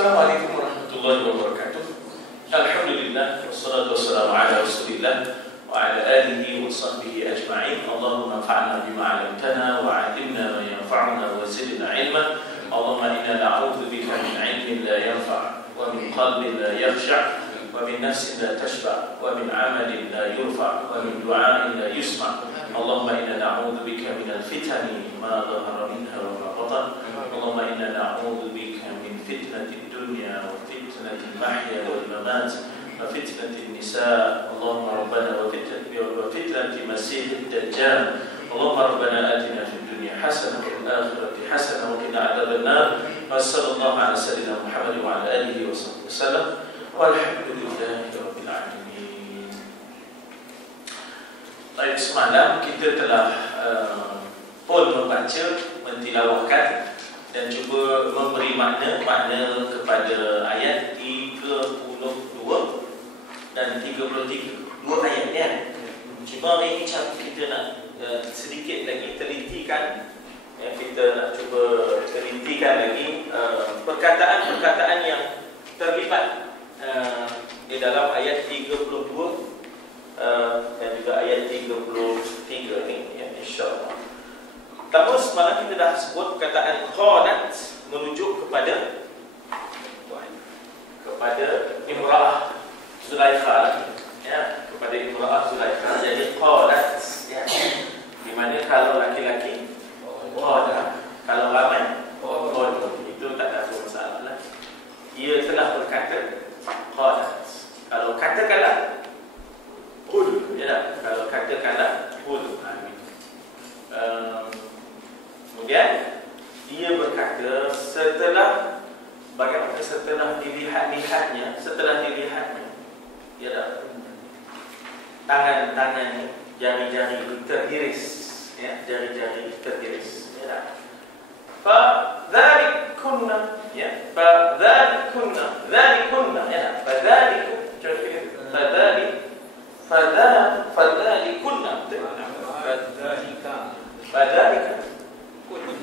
Assalamualaikum warahmatullahi wabarakatuh. Alhamdulillah wassalatu wassalamu ala Rasulillah wa ala alihi wa sahbihi ajma'in. Allahumma anfa'na bima 'allamtana wa 'allimna ma yanfa'una wa zidna 'ilma. Allahumma inna na'udzu bika min 'ilmin la yanfa' wa min qalbin la yakhsha' wa min nafsin la tashba' wa min 'amalin la yurfa' wa min du'a'in la yusma'. Allahumma inna na'udzu bika min al-fitani ma dhahara minha wa ma batan. Allahumma inna na'udzu bika min fitnatid dunya wa fitnatil mahya wal mamat wa fitnatin nisa. Allahumma rabbana wa fitnati masiihid dajjal. Allahumma rabbana atina fid dunya hasanah wa fil akhirati hasanah wa qina adzaban nar. Wa sallallahu ala sayyidina Muhammad wa ala alihi wa sahbihi wasallam. Walhamdulillahi rabbil alamin. Baik, semalam kita telah pun membaca, mentilawahkan dan cuba memberi makna kepada ayat 32 dan 33. Dua ayat ya. Cuma ini kita nak sedikit lagi telitikan, ya, kita nak cuba telitikan lagi perkataan-perkataan yang terlibat di dalam ayat 32 dan juga ayat 33 ni, ya, insya-Allah. Pertama, semalam kita dah sebut perkataan qadat merujuk kepada imra'ah Zulaikha, ya, kepada imra'ah Zulaikha. Jadi qadat, ya, di mana kalau laki-laki qadat, kalau ramai qadat, itu tak ada masalah lah. Ia telah berkata qadat. Kalau katakanlah qul, ya, kalau katakanlah qul. Kemudian dia berkata setelah bagaimana, setelah dilihatnya, ya, tangan-tangan, jari-jari terhiris, ya, jari-jari terhiris, ya. Fa dzalikunna, ya, fa dzalikunna, dzalikunna, ya, fa dzalikum, fadzalikunna, fadzalika, fadzalikunna,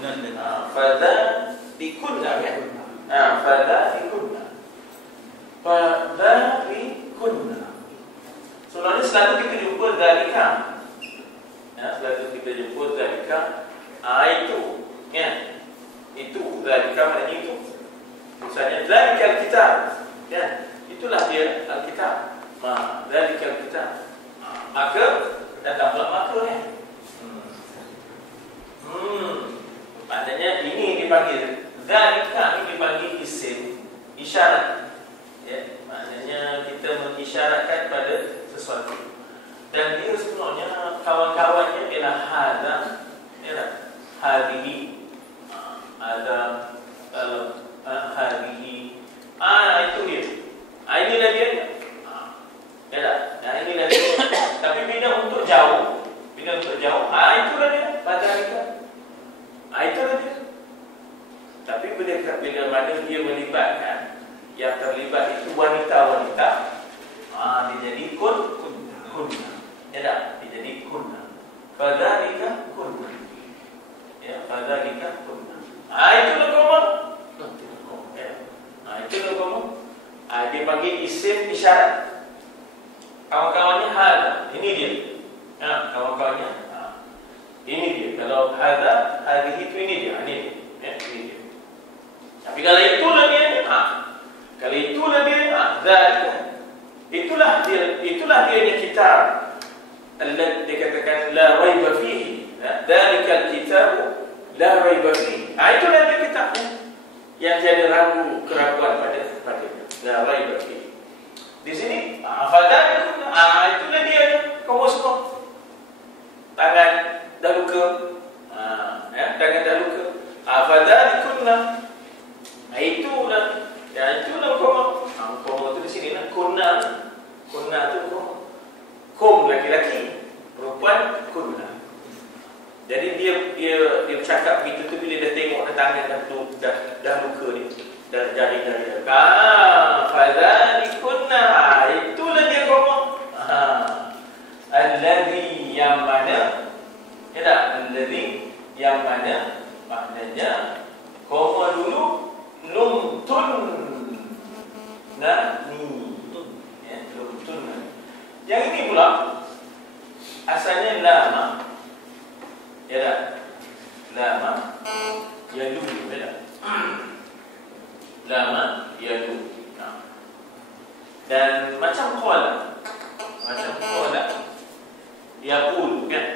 ya, fadzalikunna. Sebenarnya selalu kita jumpa dzalika, ya, selalu kita jumpa dzalika, itu, ya, itu dzalika maknanya itu. Misalnya dzalikal kitab, ya, itulah dia Alkitab. Dzalikal kitab. Maka datanglah maka, ya. Maknanya ini dipanggil dzalika, ini dipanggil isim isyarat, ya, maknanya kita mengisyaratkan pada sesuatu. Dan dia sebenarnya kawan-kawannya ialah hadza, ya, hadhihi, ada hadhihi, itu dia. Inilah dia. Ya tak? Inilah dia. Tapi bila untuk jauh, itulah dia. Dzalika. Itulah dia. Tapi bila mana dia melibatkan, yang terlibat itu wanita-wanita, dia jadi kunna. Ya tak? Dia jadi kunna. Fadzalika kunna. Ya, fadzalika kunna. Itulah kamu. Ya. Itulah kamu. Dia panggil isim isyarat. Kawan-kawannya hadza, ini dia. Ya, kawan-kawannya. Ini dia. Kalau hadza, hadhihi itu ini dia. Ini dia. Ya, ini dia. Tapi kalau itulah dia, kalau itulah dia, dzalika. Itulah dia kitab. Allah dikatakan la raiba fihi. Dzalikal kitab la raiba fihi. Itulah dia kitabnya. Yang tiada keraguan padanya. La raiba fihi. Di sini, fadzalikum, itulah dia kaum semua. Tangan dah luka, ya, tangan dah luka. Fadzalikunna, itulah, ya, itulah kaum tu di sini lah. Kunna tu kaum laki-laki, perempuan kunna. Jadi dia bercakap begitu tu bila dia tengok tangan dah luka ni, dah jari-jari. Fadzalikunna, itulah dia kaum. Alladhi, yang mana, ya tak? Alladhi, yang mana, maknanya kaum dulu numtun lama yalu. Dan macam qala yaqul kan,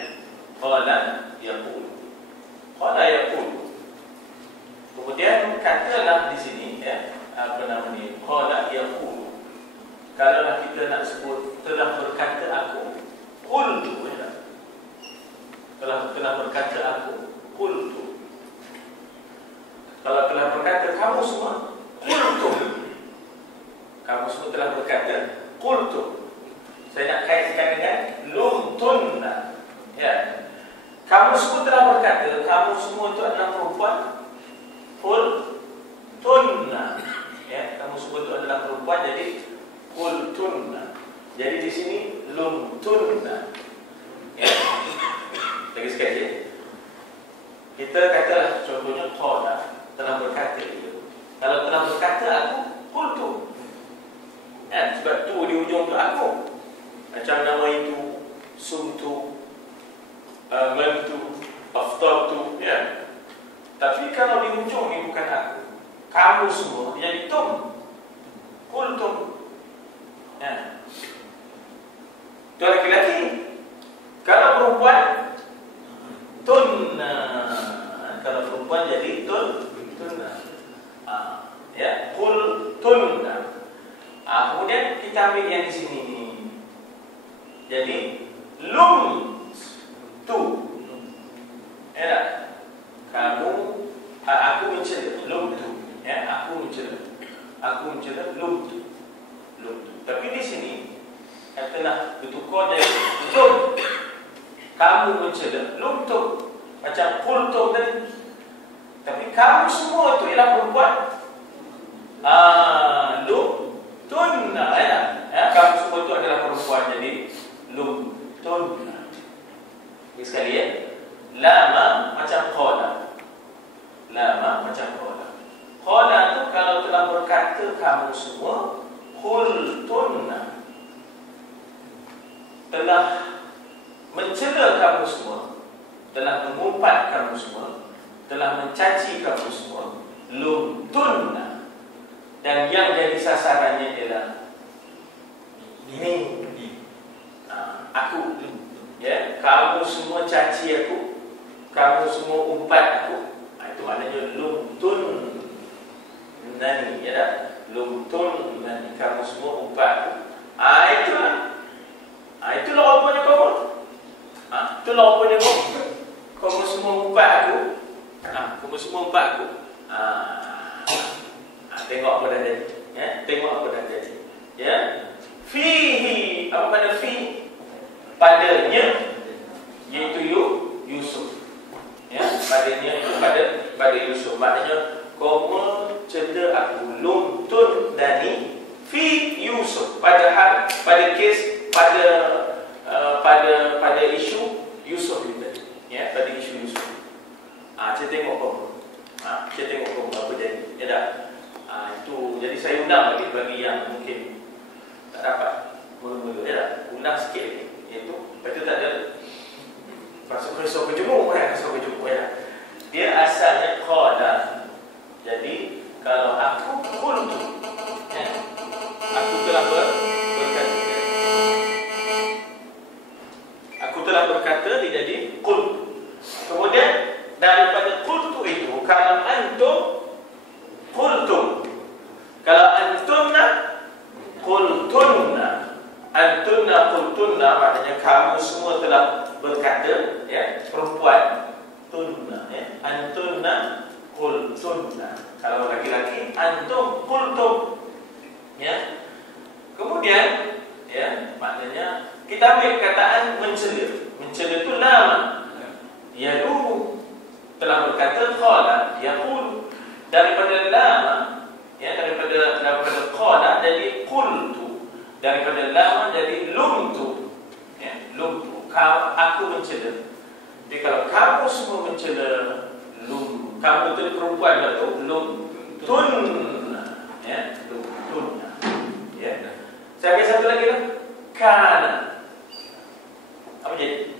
qala yaqul. Kemudian katalah di sini ya, qala yaqul. Kalau kita nak sebut telah berkata aku, qultu ya. Telah berkata aku, qultu. Kalau telah berkata kamu semua, qultu. Kamu semua telah berkata, qultu. Saya nak kaitkan dengan lumtunna. Ya. Kamu semua telah berkata, kamu semua itu adalah perempuan. Qultunna. Ya, kamu semua itu adalah perempuan, jadi qultunna. Jadi di sini lumtunna. Ya. Lagi sekali ya. Kita katalah contohnya qala, telah berkata itu. Kalau telah berkata aku, qultu. Ya, sebab tu di ujung tu aku. Macam nama itu, sumtu, mantu, aftartu, ya. Tapi kalau di ujung ni bukan aku, kamu semua jadi tum, qultum. Ya. Itu laki-laki. Kalau perempuan, tunna. Kalau perempuan jadi tunna. Ya, qultunna. Kemudian kita ambil yang di sini ni. Jadi lum tu. Ya, kamu, aku mencela lum tu. Ya, aku mencela lum tu. Tapi di sini katalah bertukar dari lum. Kamu mencela lum tu. Macam qultum tadi. Tapi kamu semua itu ialah perempuan. Lumtunna ya. Kamu semua itu adalah perempuan, jadi lumtunna. Ini sekali ya. Lama macam qala. Qala itu kalau telah berkata kamu semua, qultunna. Telah mencela kamu semua, telah mengumpat kamu semua, telah mencaci kamu semua, lumtunna. Dan yang jadi sasarannya ialah ini, aku. Ya, kamu semua caci aku, kamu semua umpat aku. Itu maknanya lumtun nani, ya tak? Lumtun nani, kamu semua umpat aku. Itulah. Itulah rupanya kamu. Itulah rupanya kamu semua umpat aku. Kamu semua umpat aku. Tengok apa dah jadi. Ya, tengok apa dah jadi. Ya. Fihi, apa makna fi? Padanya, iaitu Yusuf. Ya, padanya itu pada Yusuf. Maknanya kamu cela aku, lumtun dani fi Yusuf. Padahal pada kes pada isu Yusuf itu tadi. Ya, pada isu Yusuf. Saya tengok apa jadi. Ya dah. Itu jadi saya undang bagi yang mungkin tak dapat mula-mula, ya dah. Undang sikit lagi. Iaitu betul tak ada masuk kejumuk ya. Dia asalnya qala. Jadi kalau aku qultu, ya, aku telah berkata dia jadi qultu. Kemudian daripada qultu itu, kalau antum qultum, kalau antunna qultunna, maknanya kamu semua telah berkata, ya, perempuan tunna, ya, antunna qultunna. Kalau laki-laki, antum qultum, ya. Kemudian, ya, maknanya kita ambil kataan mencela. Mencela itu lama. Yalu, telah berkata qala, yaqul. Daripada lama, ya, daripada qala jadi qultu. Daripada lama jadi lumtu. Ya, lumtu. Aku mencela. Jadi kalau kamu semua mencela kamu itu perempuan itu lumtunna. Ya, lumtunna. Ya. Saya ambil satu lagi lah. Kana. Apa jadi?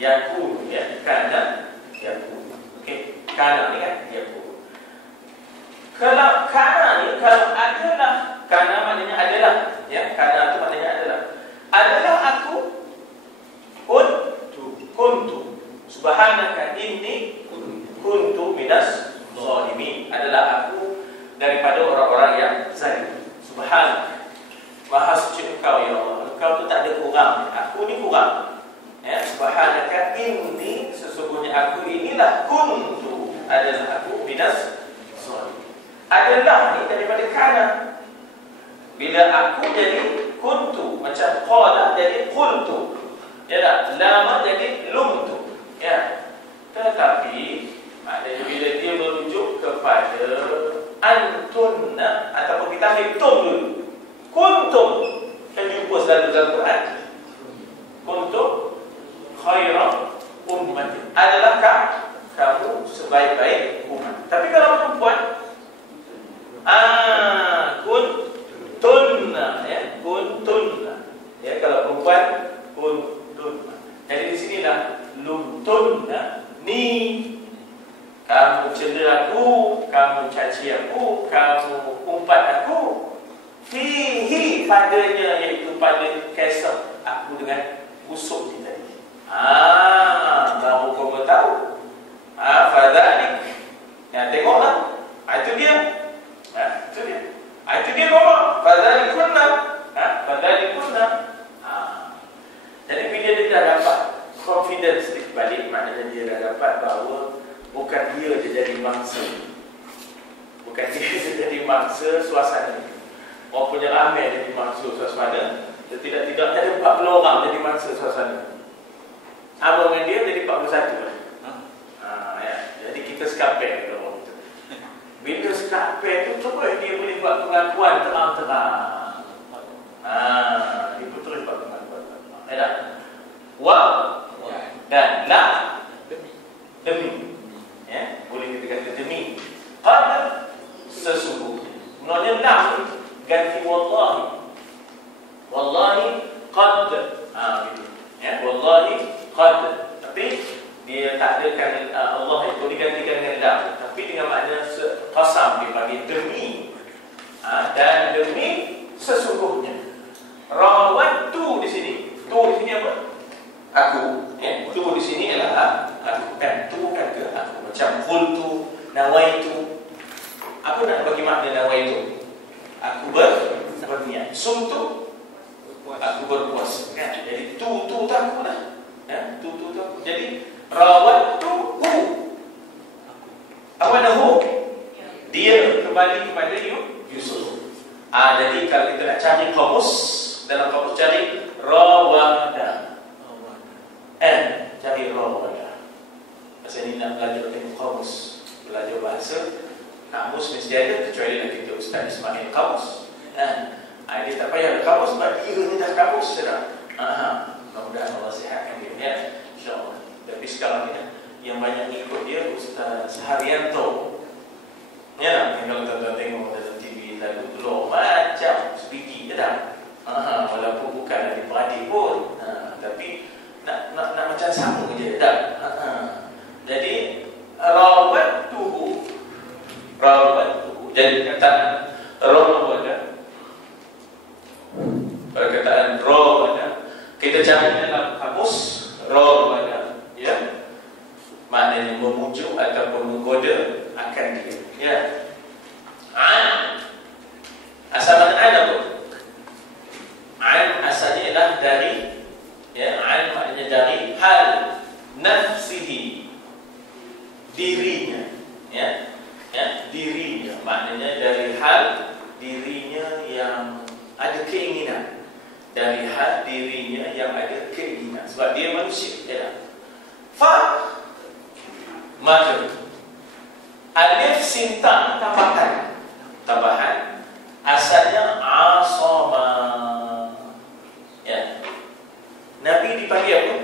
Yakun, ya, kana yakun. Okey. Kana ni kan yakun. Kalau kana daripada orang-orang yang zalim. Subhanallah, Maha suci Engkau ya Allah. Engkau tu tak ada kurang. Aku ni kurang. Ya, subhanaka inni, sesungguhnya aku inilah kuntu, adalah aku minas sholihin. Adalah ni daripada kana. Bila aku jadi kuntu, macam qala jadi qultu. Ya tak? Lama jadi lumtu. Ya. Tetapi maknanya bila dia merujuk kepada antunna, ataupun kita ambil tum dulu. Kuntum, kan jumpa selalu dalam Quran. Kuntum khairan ummatin. Adalahkah kamu sebaik-baik umat? Tapi kalau perempuan, kuntunna, ya, kuntunna. Ya, kalau perempuan kuntunna. Jadi di sinilah lumtunna ni. Kamu cela aku, kamu caci aku, kamu umpat aku. Fihi, padanya, iaitu pada kisah aku dengan usuk ni tadi. Baru kamu tahu. Fadhalik. Ya, tengoklah. Itu dia. Itu dia. Itu dia kamu. Fadhalikunna. Fadhalikunna. Jadi bila dia dah dapat confidence balik, maknanya dia dah dapat bahawa bukan dia jadi mangsa. Bukan dia jadi mangsa suasana. Walaupun yang ramai jadi mangsa suasana, tidak-tidaknya ada 40 orang jadi mangsa suasana. Sama dengan dia jadi 41 lah. Ya. Jadi kita skapek kalau kita. Bila skapek tu terus dia boleh buat pengakuan terang-terang. Dia pun terus buat pengakuan terang. Ya tak? Wa dan la demi. Ya, boleh kita kata demi. Qad sesungguhnya. Sebenarnya la ganti wallahi. Wallahi qad. Gitu. Ya, wallahi qad. Tapi dia takdirkan Allah itu digantikan dengan la, tapi dengan makna qasam, dia panggil demi. Dan demi sesungguhnya. Rawattu di sini. Tu di sini apa? Aku. Ya, tu di sini adalah aku. Kan tu bukan ke aku. Macam qultu, nawaitu. Apa nak bagi makna nawaitu? Aku berniat. Sumtu, aku berpuasa. Kan? Jadi tu aku dah. Ya, tu aku. Jadi rawattu hu. Apa nama hu? Dia kembali kepada Yusuf. Jadi kalau kita nak cari kamus, dalam kamus cari rawada. Cari rawada. Pasal ni nak belajar tengok kamus, belajar bahasa. Kamus mesti ada, kecuali nak kita Ustaz Ismail kamus. Dia tak payah kamus sebab dia ni dah kamus sudah. Mudah-mudahan Allah sihatkan dia, ya, insya-Allah. Tapi sekarang ni yang banyak ikut dia Ustaz Haryanto. Ya, kalau tuan-tuan tengok dalam TV lalu keluar macam speaking je dah. Walaupun bukan adik-beradik pun, tapi nak macam sama je dah. Jadi rawattuhu. Jadi kataan rawada. Perkataan rawada kita cari dalam kamus rawada, ya, maknanya memujuk ataupun menggoda akan dia. Ya. Asal mana apa? Asalnya ialah dari, ya, maknanya dari hal nafsihi, dirinya, ya. Dirinya, maknanya dari hal dirinya yang ada keinginan, dari hal dirinya yang ada keinginan, sebab dia manusia, ya. Maka alif sintang tambahan asalnya asama. Ya. Nabi dipanggil apa?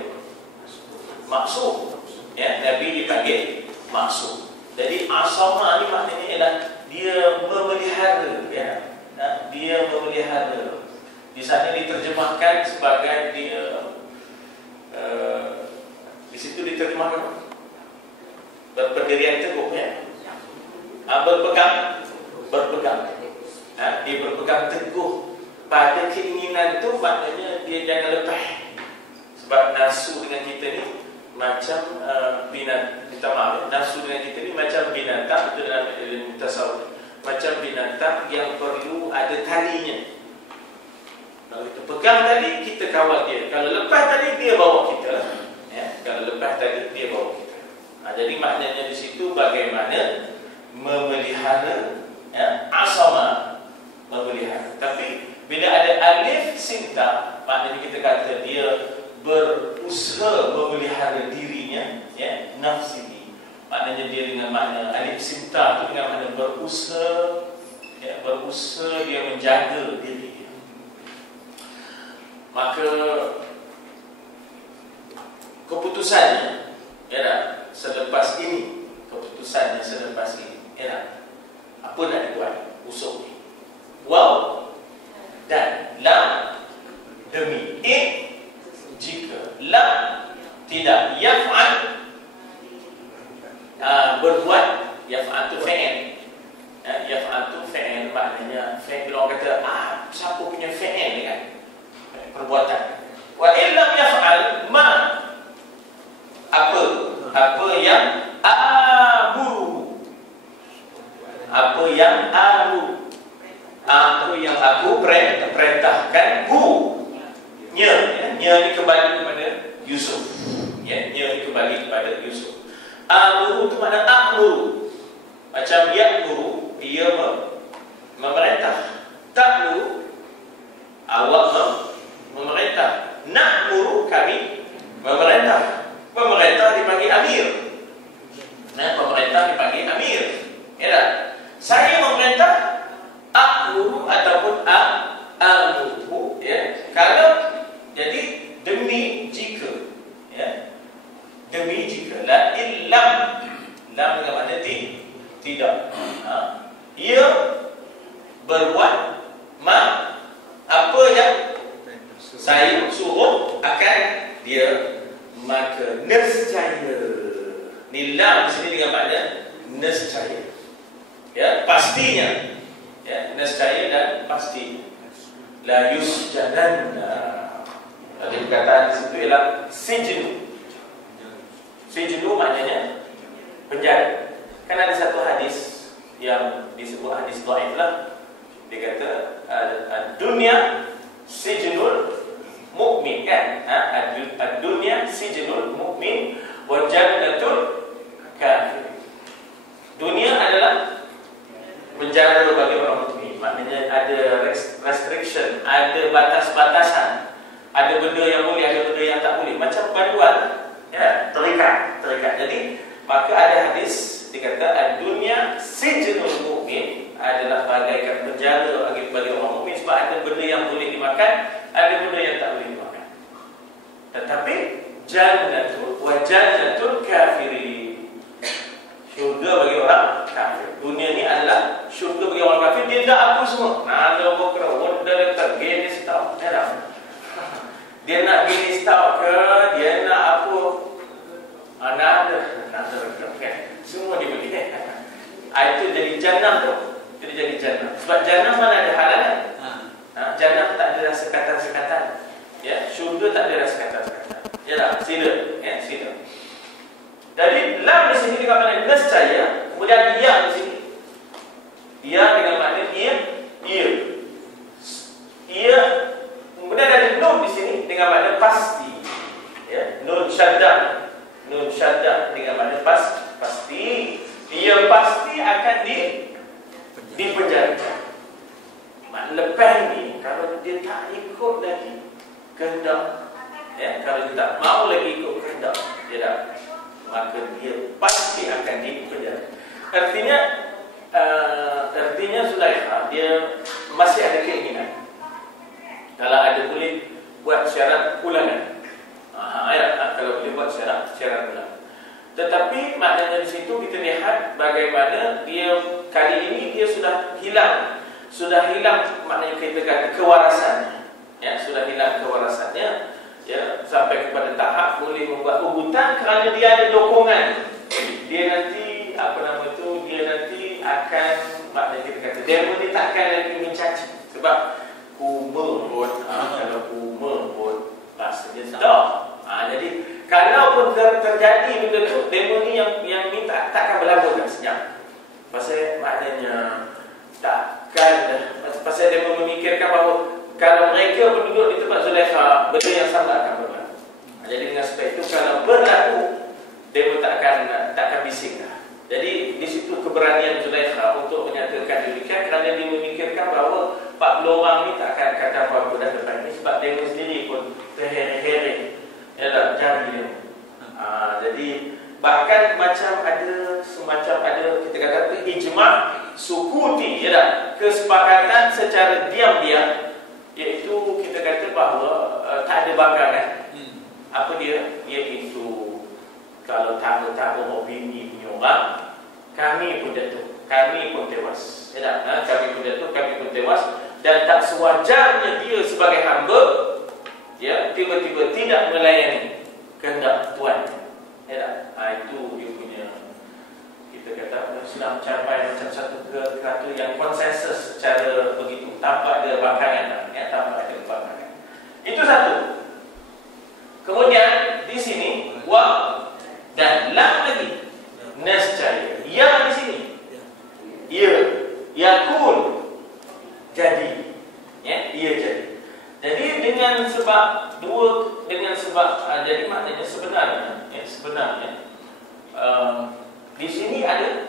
Maksum. Ya, Nabi dipanggil maksum. Jadi asama ni maknanya ialah dia memelihara, ya. Dia memelihara. Di sana diterjemahkan sebagai dia di situ diterjemahkan berpendirian teguh, ya. Berpegang. Dia berpegang teguh pada keinginan tu, maknanya dia jangan lepas. Sebab nafsu dengan kita ni macam binatang. Minta maaf, nafsu dengan kita ni macam binatang. Itu dalam ilmu tasawuf. Macam binatang yang perlu ada talinya. Kalau kita pegang tali, kita kawal dia. Kalau lepas tali, dia bawa kita. Ya, kalau lepas tali, dia bawa kita. Jadi maknanya di situ bagaimana memelihara, ya, asama, memelihara. Tapi bila ada alif sinta, maknanya kita kata dia berusaha memelihara dirinya, ya, nafsihi. Maknanya dia dengan makna alif sinta itu dengan makna berusaha, ya, berusaha dia menjaga diri. Maka keputusannya, ya, selepas ini, keputusannya selepas ini, ya, apa nak dibuat? Usul ni. Waw dan lam demi jika, lam tidak, yaf'al berbuat, yaf'al tu fi'il. Yaf'al tu fi'il maknanya fi'il. Bila orang kata siapa punya fi'il ni kan, perbuatan. Wa illam yaf'al ma, apa yang amuru, apa yang amuru, apa yang aku perintahkan, nya ni kembali kepada Yusuf, ya, nya ni kembali kepada Yusuf. Amuru tu makna amuru, macam ya'muru, ia memerintah. Ta'muru, awak memerintah. Na'muru, kami memerintah. Pemerintah dipanggil amir. Pemerintah dipanggil amir. Ya tak? Saya memerintah, a'muru ataupun a'muru, ya. Kalau jadi demi jika, ya, demi jika, la illam, lam dengan makna tidak. Ia berbuat apa yang saya suruh akan dia, maka nescaya. Ni lam di sini dengan makna nescaya, ya, pastinya, ya, nescaya dan pasti. La yusjananna, jadi perkataan di situ ialah sijnu. Sijnu maknanya penjara. Kan ada satu hadis yang disebut hadis dhaif lah. Dia kata dunia sijnul mukmin, kan? Dunia sijnul mukmin wa jannatul kafir. Dunia adalah penjara bagi orang mukmin. Maknanya ada restriction, ada batas-batasan. Ada benda yang boleh, ada benda yang tak boleh. Macam banduan, ya, terikat. Jadi maka ada hadis dikata dunia sijnul mukmin adalah bagaikan penjara bagi orang mukmin, sebab ada benda yang boleh dimakan, ada benda yang tak boleh dimakan. Tetapi jannatul wa jannatul kafirin, syurga bagi orang kafir. Dunia ni adalah syurga bagi orang kafir. Dia tak apa semua. Ada bokra, wonder letter, gain stop, dia nak gain stop ke, dia nak apa, ada semua dia boleh. Itu jadi jannah tu. Jadi jannah. Sebab jannah mana ada halalan. Jannah tak ada rasa sekatan-sekatan. Ya, syurga tak ada rasa sekatan-sekatan. Ya tak? Sila. Ya, sila. Jadi lam di sini dengan makna nescaya, kemudian ia di sini. Ia dengan makna ia. Ia. Kemudian ada nun di sini dengan makna pasti. Ya, nun syaddah. Nun syaddah dengan makna pasti. Ia pasti akan dipenjarakan. Lepas ni, kalau dia tak ikut lagi kehendak, ya, kalau dia tak mau lagi ikut kehendak, dia tak, maka dia pasti akan dipenjara. Artinya Zulaikha dia masih ada keinginan. Kalau ada boleh buat syarat ulangan. Kalau boleh buat syarat ulangan. Tetapi maknanya di situ kita lihat bagaimana dia kali ini dia sudah hilang maknanya kita kata kewarasannya, ya, sudah hilang kewarasannya, ya, sampai kepada tahap boleh membuat ugutan kerana dia ada dokongan. Dia nanti dia nanti akan, maknanya kita kata dia boleh takkan lagi mencaci sebab kuma pun, kalau kuma pun rasanya sedap. Jadi kalau pun terjadi benda tu, demo ni yang minta takkan berlabuh dan senyap. Pasal maknanya takkan kerana dia memikirkan bahawa 40 orang ni tak akan kata apa-apa dah depan ni, sebab dia sendiri pun terheret-heret ya tak, jari dia. Jadi bahkan semacam ada kita kata ijma' sukuti ya tak, kesepakatan secara diam-diam, iaitu kita kata bahawa tak ada bakaran. Apa dia? Iaitu kalau tahu-tahu opini punya orang, kami pun jatuh, kami pun tewas ya tak? Kami pun jatuh, kami pun tewas, dan tak sewajarnya dia sebagai hamba ya tiba-tiba tidak melayani kehendak Tuhan ya tak? Itu dia punya, kita kata Islam capai macam satu kata yang konsensus secara begitu, tanpa ada bakaran ya, tanpa ada bakaran. Itu satu. Kemudian di sini wa dan lam lagi, nescaya. Ya di sini ia yakun, jadi ya, ia jadi. Jadi dengan sebab jadi maknanya sebenarnya di sini ada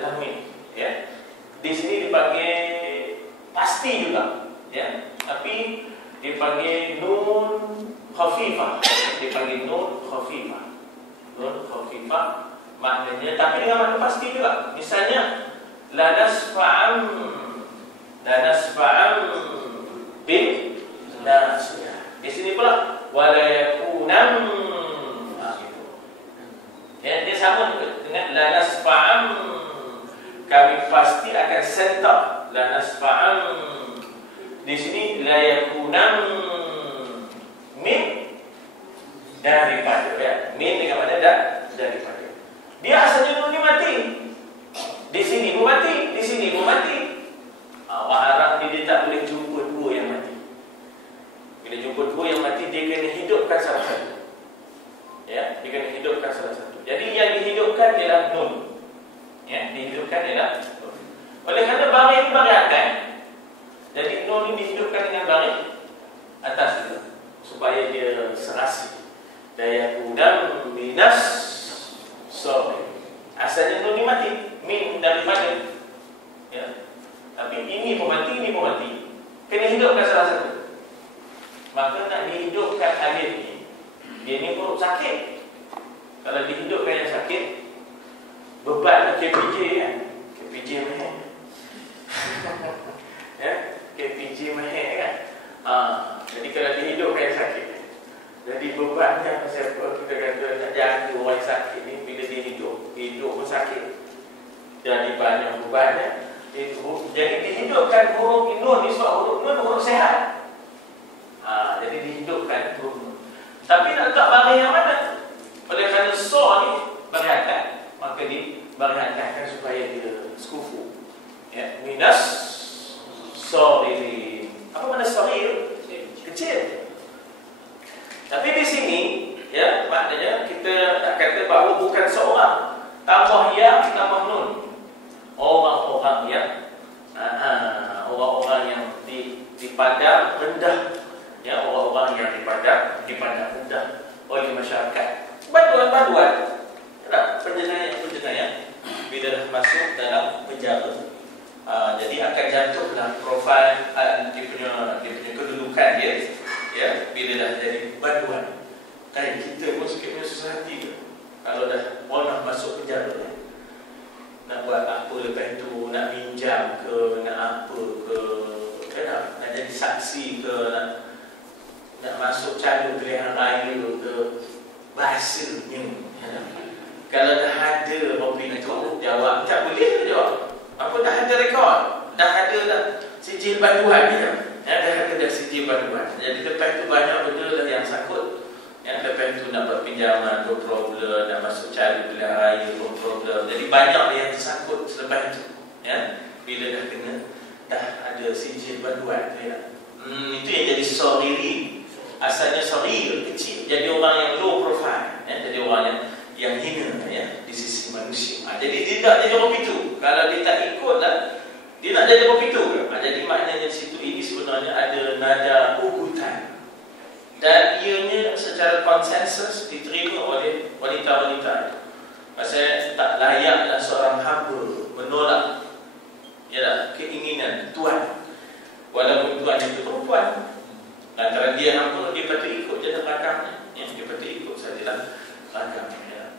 tahmid ya. Di sini dipanggil pasti juga ya, tapi dipanggil nun khafifah, nun khafifah maknanya, tapi dengan makna pasti juga. Misalnya la nasfa'am bin nasiyah. Di sini pula wala yakunam, gitu. Ya, dia sama dengan la nasfa'am, kami pasti akan sentak. La nasfa'am di sini la yakunam min, daripada ya. Min dengan mana daripada. Dia asalnya nun ni mati. Di sini pun mati, di sini pun mati. Orang Arab dia tak boleh jumpa dua yang mati. Bila jumpa dua yang mati, dia kena hidupkan salah satu. Ya, dia kena hidupkan salah satu. Jadi yang dihidupkan ialah nun. Ya, dihidupkan ialah nun. Oleh kerana baris ini baris akan, jadi nun ini dihidupkan dengan baris atas itu, supaya dia serasi. Daya kudam minas sorry. Asalnya nun ini mati, min daripada. Ya. Tapi ini pun mati, ini pun mati. Kena hidupkan salah satu. Maka nak dihidupkan alif ni, dia ni perut sakit. Kalau dihidupkan yang sakit, beban KPJ kan, KPJ mahal. Ya, KPJ mahal kan. Jadi kalau dihidupkan yang sakit, jadi bebannya siapa kita kata nak jaga orang yang sakit ni, bila dia hidup pun sakit. Jadi banyak bebannya. Jadi dihidupkan huruf nun ni, sebab huruf nun huruf sehat. Jadi dihidupkan huruf nun. Tapi nak letak baris yang mana? Oleh kerana so ni baris atas, maka dibariskan supaya dia sekufu. Ya, minas sorry. Apa makna sorry? Kecil. Tapi di sini ya, maknanya kita tak kata bahawa bukan seorang, tambah ya tambah nun. Orang-orang yang dipandang rendah ya, orang-orang yang dipandang rendah oleh masyarakat. Bantuan-bantuan penjenayah bila dah masuk dalam penjara, jadi akan jatuhlah profil dia punya kedudukan dia ya, bila dah jadi bantuan. Kan kita pun sikit susah hati ke kalau dah pernah masuk penjara ya. Nak buat apa lepas tu, nak minjam ke, nak apa ke, nak jadi saksi ke, nak masuk calon pilihan raya ke, bahasanya. Kalau dah ada opini tu, jawab tak boleh jawab. Apa dah ada rekod, dah ada dah sijil bantuan ni dah. Dah ada dah sijil bantuan. Jadi lepas tu banyak benda lah yang sangkut. Yang lepas tu nak buat pinjaman pun problem, nak masuk cari pilihan raya pun problem. Jadi banyak yang tersangkut selepas itu ya, bila dah kena, dah ada sijil bantuan ya. Itu yang jadi soriri. Asalnya sorry kecil, jadi orang yang low profile ya, jadi orang yang hina ya, di sisi manusia. Jadi dia tak jadi orang itu. Kalau dia tak ikut lah, dia nak jadi orang itu. Jadi maknanya situ ini sebenarnya ada nada ugutan. Dan ianya secara konsensus diterima oleh wanita-wanita. Pasal tak layaklah seorang hamba menolak ya, ya, keinginan tuan. Walaupun tuan itu perempuan, antara dia hamba, dia patut ikut je rakamnya, ya, dia patut ikut sajalah rakamnya.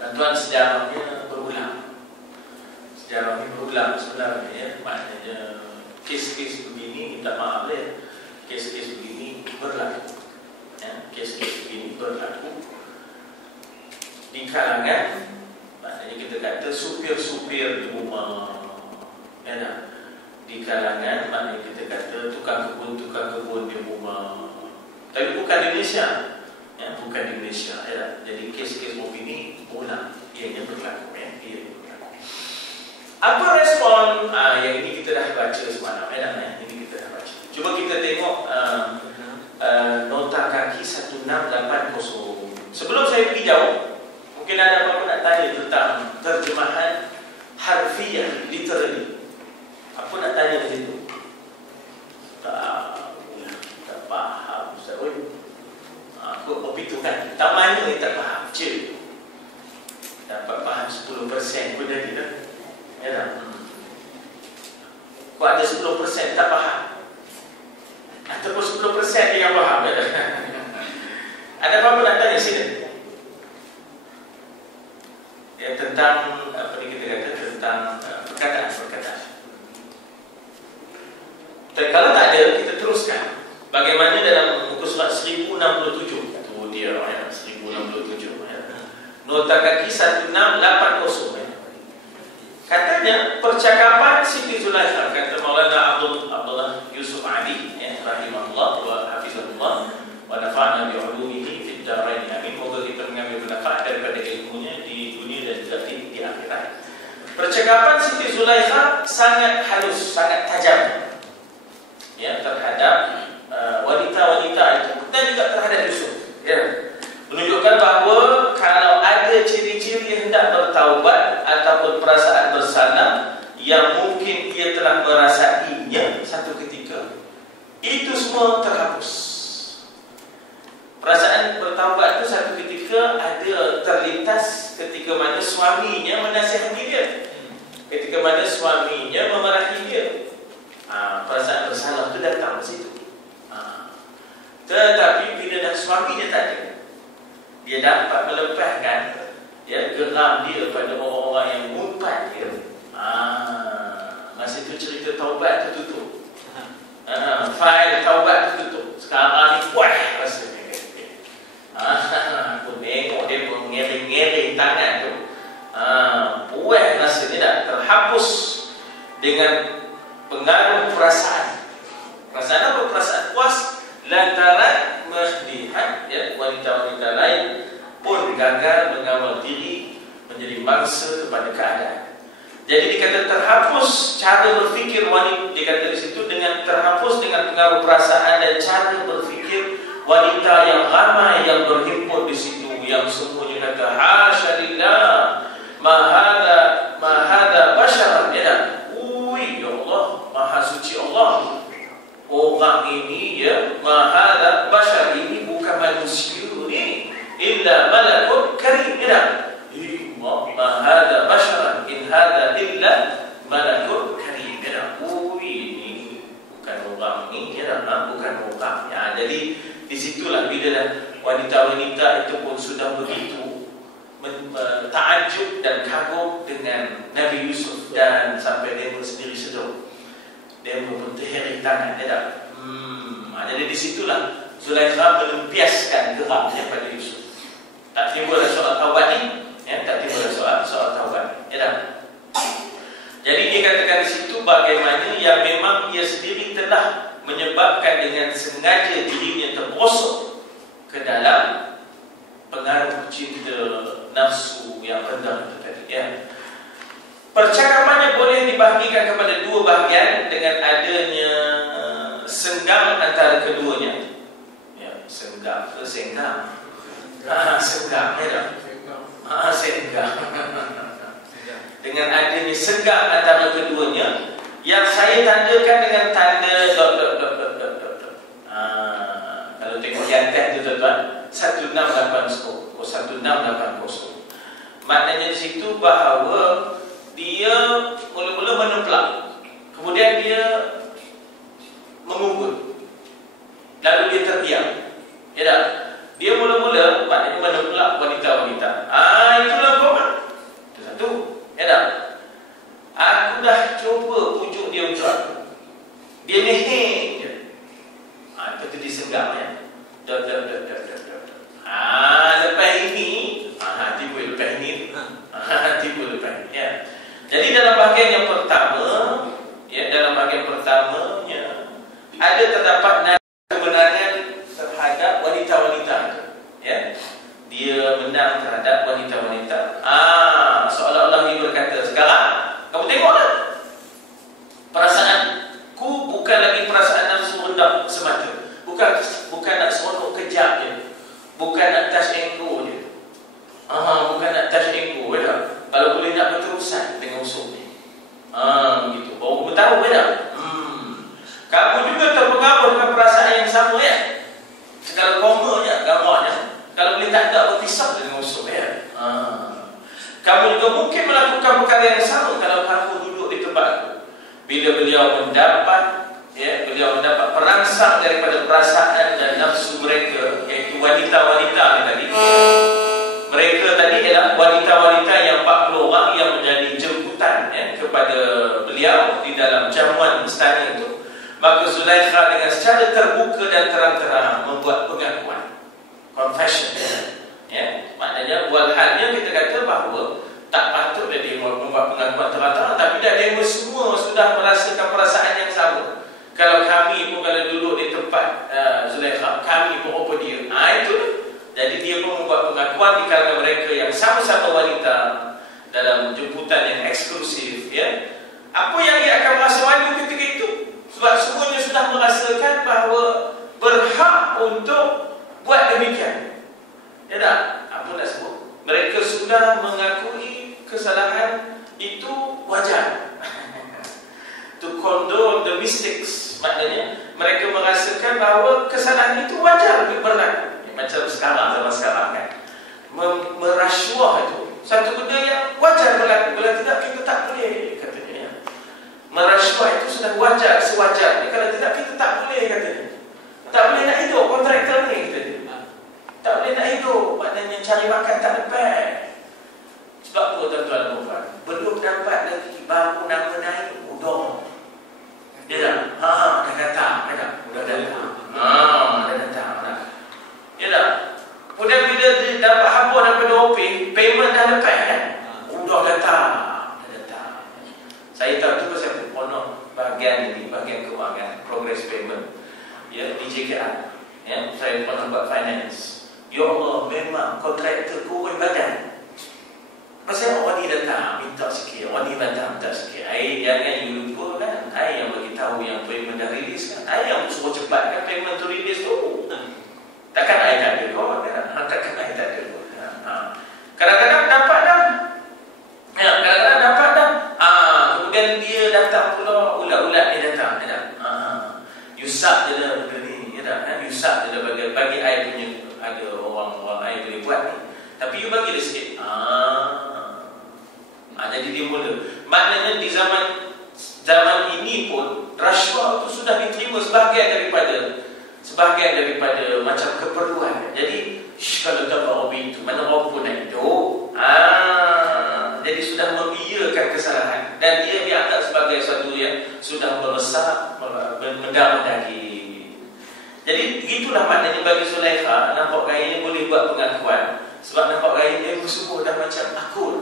Dan tuan sejarahnya berulang. Sejarahnya berulang sebenarnya, ya. Maknanya kes-kes begini, minta maaf ya, kes-kes begini berlaku, ya. Kes-kes begini berlaku di kalangan, maknanya kita kata supir-supir di rumah, ya, di kalangan, maknanya kita kata tukang kebun di rumah. Tapi bukan di Indonesia, ya, bukan di Indonesia, ya. Jadi kes-kes begini berulang, ianya berlaku, ya, ianya berlaku. Apa respon? Yang ini kita dah baca semalam, ya, ini kita dah baca. Cuba kita tengok nota kaki 1680. Sebelum saya pergi jauh, mungkin ada apa-apa nak tanya tentang terjemahan harfiah, literally. Apa nak tanya di situ? Tak faham Ustaz. Aku begitu kan. Tamannya ni tak faham. Cik. Dapat faham 10% pun dah kita. Ya tak? Kau ada 10% tak faham. Ataupun 10% dia yang faham. Ya tak? Ada apa-apa nak tanya sini? Ya, tentang apa ni kita kata, tentang perkataan. Dan kalau tak ada, kita teruskan. Bagaimana dalam muka surat 1067? Itu dia, ya, 1067. Ya. Nota kaki 1680. Ya. Katanya, percakapan Siti Zulaikha, kata Maulana Abdullah Yusuf Ali, ya, rahimahullah wa hafizahullah, wa nafa'na bi'ulumihi fid darain. Amin. Moga kita mengambil manfaat daripada ilmunya di dunia dan juga di akhirat. Percakapan Siti Zulaikha sangat halus, sangat tajam, ya, terhadap wanita-wanita itu dan juga terhadap Yusuf, ya. Menunjukkan bahawa kalau ada ciri-ciri hendak bertaubat ataupun perasaan bersalah yang mungkin ia telah merasainya satu ketika, itu semua terhapus. Perasaan bertaubat itu satu ketika ada terlintas ketika mana suaminya menasihati dia, ketika mana suaminya memarahi dia. Perasaan bersalah itu datang di situ. Tetapi bila dah suaminya tak ada, dia dapat melepaskan, ya, geram dia pada orang-orang yang mengumpat dia. Masa itu cerita taubat itu tutup. Fail taubat itu tutup. Sekarang ni puas rasanya. Aku tengok dia mengeling-ngeling tangan tu. Puas rasanya dah terhapus dengan pengaruh perasaan. Perasaan apa? Perasaan puas lantaran melihat, ya, wanita-wanita lain pun gagal mengawal diri menjadi mangsa kepada keadaan. Jadi dikata terhapus cara berfikir wanita, dikata di situ dengan terhapus dengan pengaruh perasaan dan cara berfikir wanita yang ramai yang berhimpun di situ, yang semuanya kata hasya lillah, ma hada basyaran, ya. Ya Allah, maha suci Allah. Orang ini, ya, mahada bashar, ini bukan manusia ni, illa malakun karim, ya. Mahada bashar, in hada illa malakun karim, ya. Ini bukan orang ni, ya, bukan orang. Ya, jadi disitulah bila wanita-wanita itu pun sudah begitu ta'ajub dan kagum dengan Nabi Yusuf, dan sampai dia pun sendiri sedar, dia pun terheri tangan, dia tak. Jadi disitulah Zulaikha melempiaskan geramnya pada Yusuf. Tak timbullah soal taubat ni, ya, tak timbullah soal taubat, ya tak. Jadi dia katakan di situ bagaimana yang memang ia sendiri telah menyebabkan dengan sengaja dirinya terperosok ke dalam pengaruh cinta nafsu yang rendah itu tadi, ya. Percakapannya boleh dibahagikan kepada dua bahagian dengan adanya senggang antara keduanya, ya. Senggang ke senggang? Senggang, ya. Senggang. Dengan adanya senggang antara keduanya, yang saya tandakan dengan tanda ... Kalau tengok di atas tu tuan-tuan, 1680, 1680. Maknanya di situ bahawa dia mula-mula mula menempelak. Kemudian dia mengugut. Lalu dia terdiam. Ya tak? Dia mula-mula maknanya menempelak wanita-wanita. Itulah Quran. Itu satu. Ya tak? Aku dah cuba pujuk dia untuk aku. Dia nehek je. Lepas tu dia senggam ya. Lepas ini tiba lepas ini tiba lepas ini ya. Jadi dalam bahagian yang pertama ya, dalam bahagian pertamanya ada terdapat kebenaran terhadap wanita-wanita ya. Dia menang terhadap wanita-wanita. Seolah-olah dia berkata, sekarang kamu tengoklah, perasaanku bukan lagi perasaan nafsu rendah semata. Bukan nak seronok kejap je. Bukan nak touch ego je. Bukan nak touch ego je. Kalau boleh nak berterusan dengan usul ni. Begitu. Baru kamu tahu je tak? Kamu juga terpengaruh dengan perasaan yang sama ya. Segala koma je gambarnya. Kalau boleh tak ada berpisah dengan usul ya. Kamu juga mungkin melakukan perkara yang sama kalau kamu duduk di tempat aku. Bila beliau mendapat perangsang daripada perasaan dan nafsu mereka, iaitu wanita-wanita tadi. Mereka tadi adalah wanita-wanita yang 40 orang yang menjadi jemputan ya, kepada beliau di dalam jamuan istana itu. Maka Zulaikha dengan secara terbuka dan terang-terang membuat pengakuan, confession ya. Maknanya walhalnya kita kata bahawa tak patut dia membuat pengakuan terang-terang, tapi dah dia semua sudah merasakan perasaan yang sama. Kalau kami pun kalau duduk di tempat Zulaikha, kami pun apa dia. Itu. Jadi dia pun membuat pengakuan di kalangan mereka yang sama-sama wanita dalam jemputan yang eksklusif ya. Apa yang dia akan merasa malu ketika itu? Sebab semuanya sudah merasakan bahawa berhak untuk buat demikian. Ya tak? Apa nak sebut? Mereka sudah mengakui kesalahan itu wajar. To condone the mistakes. Maknanya mereka merasakan bahawa kesalahan itu wajar berlaku. Macam sekarang, zaman sekarang kan, merasuah itu satu benda yang wajar berlaku. Kalau tidak kita tak boleh katanya. Merasuah itu sudah wajar, sewajarnya. Kalau tidak kita tak boleh katanya. Tak boleh nak hidup kontraktor ni katanya. Tak boleh nak hidup, maknanya cari makan tak dapat. Sebab apa tuan-tuan dan puan? Belum dapat lagi, baru nama naik udang. Dia dah datang, udah datang. Dah datang. Ya tak? Kemudian bila dia dapat hamba daripada OP, payment dah dapat kan? Udah datang. Saya tahu tu pasal honor bahagian ini, bahagian kewangan, progress payment ya, di JKR ya, saya pernah buat finance. Ya Allah, memang kontraktor kurang badan. Pasal orang ni datang minta sikit, orang ni datang minta sikit. Jangan you lupa kan, yang bagi tahu yang payment dah release kan, yang suruh cepatkan payment tu release tu. Takkan saya tak ada kau kan? Takkan saya tak ada kau. Kadang-kadang dapat dah. Ya, kadang-kadang dapat dah. Kemudian dia datang pula, ulat-ulat dia datang. Yusap je dah benda ni. Ya tak? Yusap je dah bagi air punya. Ada orang-orang air boleh buat ni. Tapi you bagi dia sikit. Jadi dia mula. Maknanya di zaman ini pun rasuah itu sudah diterima sebahagian daripada macam keperluan. Jadi kalau tak bawa pintu, mana orang pun nak hidup. Jadi sudah mengiyakan kesalahan dan dia dianggap sebagai satu yang sudah meresap, mendarah daging. Jadi begitulah maknanya bagi Zulaikha. Nampak gaya ini boleh buat pengakuan. Sebab nampak gaya dia semua dah macam akul.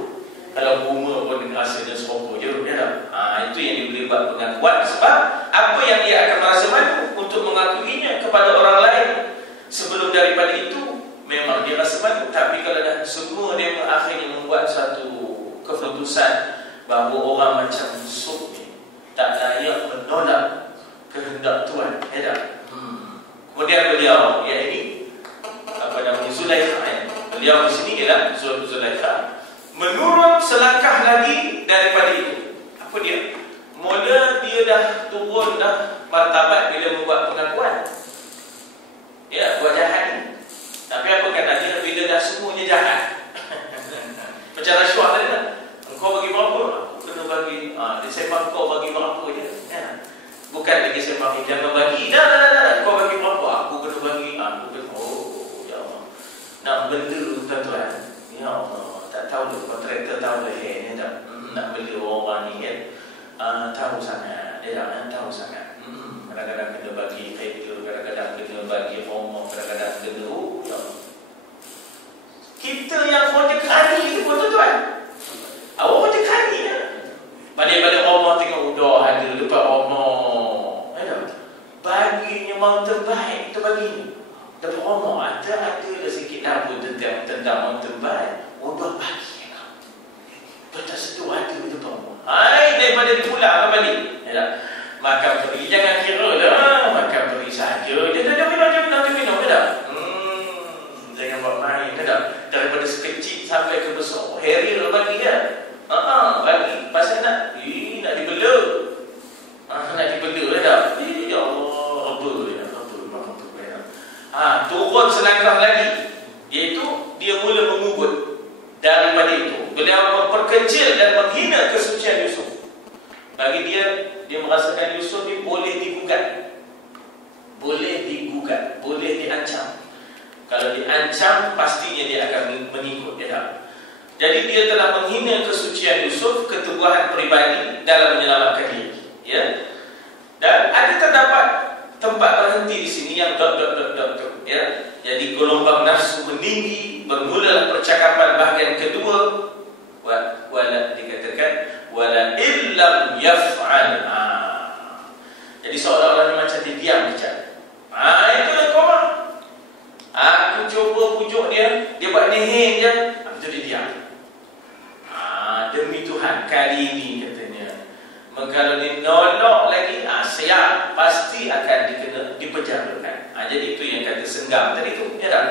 Kalau bunga pun rasanya seronok je ya. Itu yang dia boleh buat pengakuan. Sebab apa yang dia akan merasa malu untuk mengakuinya kepada orang lain. Sebelum daripada itu memang dia rasa malu. Tapi kalau dah semua dia akhirnya membuat satu keputusan bahawa orang macam Yusuf ni tak layak menolak kehendak Tuhan. Ya tak? Kemudian beliau, iaitu apa namanya, Zulaikha. Beliau di sini ialah Zulaikha. Menurun selangkah lagi daripada itu. Apa dia? Mula dia dah turun dah martabat bila membuat pengakuan. Ya, buat jahat ni. Tapi apa kata dia bila dah semuanya jahat? Macam rasuah tadi lah. Engkau bagi berapa? Aku kena bagi. Dia saya sembang kau bagi berapa je. Ya. Bukan lagi sembang jangan bagi. Dah. Kau bagi berapa? Aku kena bagi. Aku kena. Oh, ya Allah. Nak benda tuan-tuan. Ya Allah. Tak tahu kontraktor tahu ni tak. Nak beli orang ni kan. Tahu sangat. Dia tak tahu sangat. Kadang-kadang kena bagi kereta, kadang-kadang kena bagi rumah, kadang-kadang kena ya. Kita yang kerja kerani itu pun tuan-tuan. Awak kerja kerani ya. Balik-balik rumah tengok udah ada depan rumah. Baginya mau terbaik, kita bagi ni. Depan rumah ada sikit apa tentang mau terbaik. Udah bagi lah. Betul setu ada di depan rumah. Hai, daripada dipulang balik. Ya. Makan beri, jangan kira dah. Makan beri saja. Dia minum dah. Jangan buat main dah. Daripada sekecil sampai ke besar. Harry lah bagi kan. Bagi. Pasal nak dibela. Nak dibela dah. Ya Allah, apa turun selangkah lagi. Iaitu dia mula mengugut daripada itu. Beliau memperkecil dan menghina kesucian Yusuf. Bagi dia merasakan Yusuf ni boleh digugat. Boleh digugat, boleh diancam. Kalau diancam, pastinya dia akan mengikut. Jadi dia telah menghina kesucian Yusuf, keteguhan peribadi dalam menyelamatkan diri. Ya. Dan ada terdapat tempat berhenti di sini yang ... Ya. Jadi gelombang nafsu meninggi, bermula percakapan bahagian kedua. Wala dikatakan wala illam yaf'al. Jadi seolah-olah macam dia diam bicara. Itulah koma. Aku cuba pujuk dia buat nehin je, habis tu dia diam. Demi Tuhan, kali ini katanya, kalau dia nolak lagi, siap, pasti akan dipenjarakan. Jadi itu yang kata senggam tadi tu, ya tak?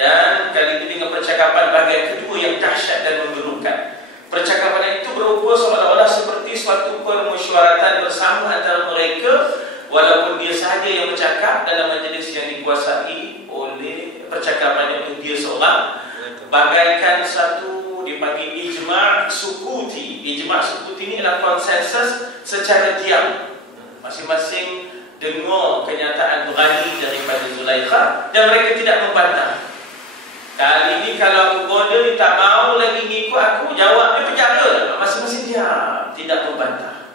Dan kali ini dengan percakapan bahagian kedua yang dahsyat dan menggerunkan. Percakapan itu berupa seolah-olah seperti suatu permesyuaratan bersama antara mereka, walaupun dia sahaja yang bercakap dalam majlis yang dikuasai oleh percakapan itu dia seorang, bagaikan satu dipanggil ijma' sukuti. Ijma' sukuti ini adalah konsensus secara diam. Masing-masing dengar kenyataan berani daripada Zulaikha dan mereka tidak membantah. Kali ini kalau aku goda ni tak mau lagi ngikut aku, jawabnya penjara. Masing-masing diam, tidak membantah.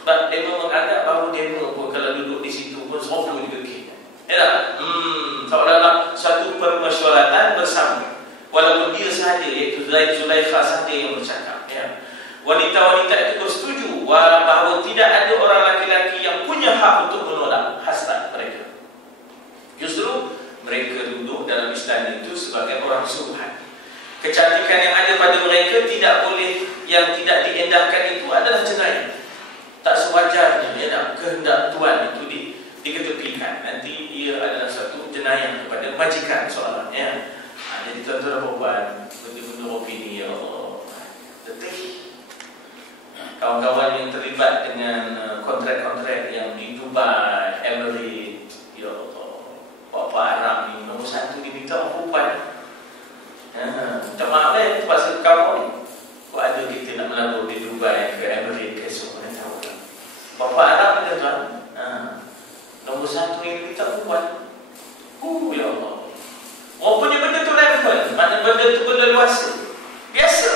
Sebab dia menganggap bahawa dia pun kalau duduk di situ pun sofa juga kita. Ya tak? Seolah-olah satu permesyuaratan bersama. Walaupun dia sahaja, iaitu Zulaikha sahaja yang bercakap. Ya. Wanita-wanita itu bersetuju bahawa tidak ada orang laki-laki yang punya hak untuk menolak hasrat mereka. Justru mereka duduk dalam istana itu sebagai orang suruhan. Kecantikan yang ada pada mereka tidak boleh, yang tidak diendahkan itu adalah jenayah. Tak sewajarnya kehendak tuan itu diketepikan. Nanti ia adalah satu jenayah kepada majikan soalan. Ya. Jadi tuan-tuan dan puan, benda-benda opini, ya Allah, letih. Kawan-kawan yang terlibat dengan kontrak-kontrak yang di Dubai, Emirates, ya Allah, Bapa Arab ni nombor satu diminta orang perempuan. Minta maaf itu pasal kamu ni. Kau ada kita nak melabur di Dubai ke Emirates ke semua, mana tahu lah. Bapa Arab ni tuan, nombor satu yang diminta perempuan. Ya Allah. Orang punya benda tu level, mana benda tu benda luasa. Biasa.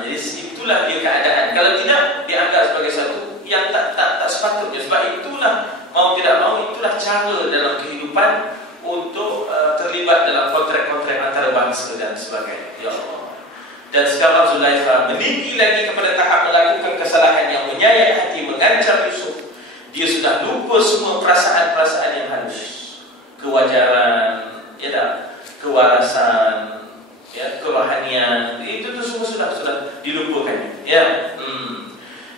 Jadi itulah dia keadaan. Kalau tidak, dianggap sebagai satu yang tak sepatutnya. Sebab itulah, mau tidak mau, itulah cara dalam kehidupan untuk terlibat dalam kontrak-kontrak antara bangsa dan sebagainya. Ya Allah. Dan sekarang Zulaikha meninggi lagi kepada tahap melakukan kesalahan yang menyayat hati, mengancam Yusuf. Dia sudah lupa semua perasaan-perasaan yang halus, kewajaran, ya tak? Kewarasan, ya, kerohanian, itu semua sudah dilupakan. Ya,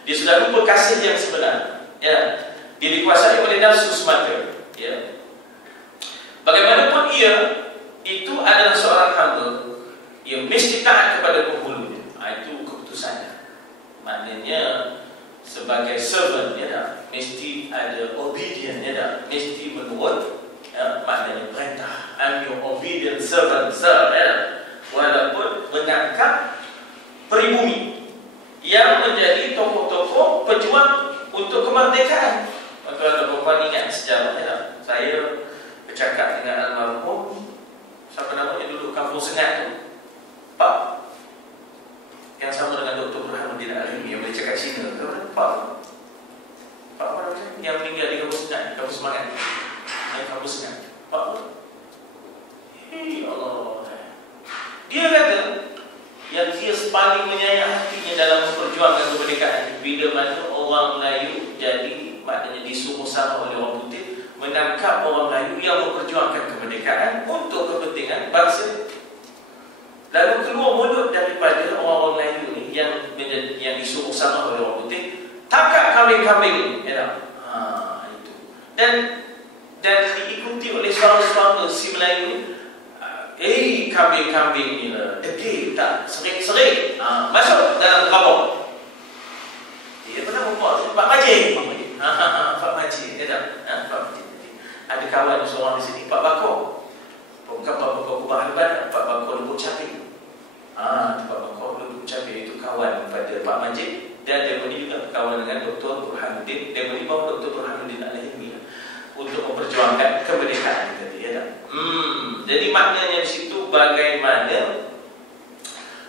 dia sudah lupa kasih yang sebenar. Ya, dia dikuasai oleh nafsu semata. Ya, bagaimanapun ia itu adalah seorang hamba, ia mesti taat kepada penghulunya. Itu keputusannya. Maknanya sebagai servant, ya tak? Mesti ada obedient, ya tak? Mesti menurut, ya, maknanya perintah. I'm your obedient servant, sir. Walaupun menangkap peribumi yang menjadi tokoh-tokoh pejuang untuk kemerdekaan. Maka tuan-tuan ingat sejarahnya. Saya bercakap dengan almarhum, siapa namanya dulu, Kampung Sengat tu, Pak, yang sama dengan Dr. Burhanuddin Alimi yang boleh cakap Cina tu, Pak apa namanya, yang meninggal di Kampung Sengat, Kampung Semangat, Kampung Sengat, Pak, Allah, dia kata yang dia paling menyayang hatinya dalam memperjuangkan kemerdekaan bila mana orang Melayu jadi maknanya disuruh sama oleh orang putih menangkap orang Melayu yang memperjuangkan kemerdekaan untuk kepentingan bangsa. Lalu keluar mulut daripada orang-orang Melayu ni yang disuruh sama oleh orang putih, tangkap kambing-kambing, itu. Dan diikuti oleh suara-suara si Melayu ni, kambing-kambing ni lah, tak, serik-serik, masuk dalam kabur. Dia pernah membuat Pak Majid, Pak Majid, Pak Majid. Ada kawan seorang di sini, Pak Bakor. Bukan Pak Bakor Kubah Al-Badar, Pak Bakor Lubuk Caping. Pak Bakor Lubuk Caping itu kawan pada Pak Majid. Dan dia boleh juga kawan dengan Dr. Burhanuddin. Dia boleh bawa Dr. Burhanuddin Al-Hilmi untuk memperjuangkan kemerdekaan tadi, Jadi maknanya di situ bagaimana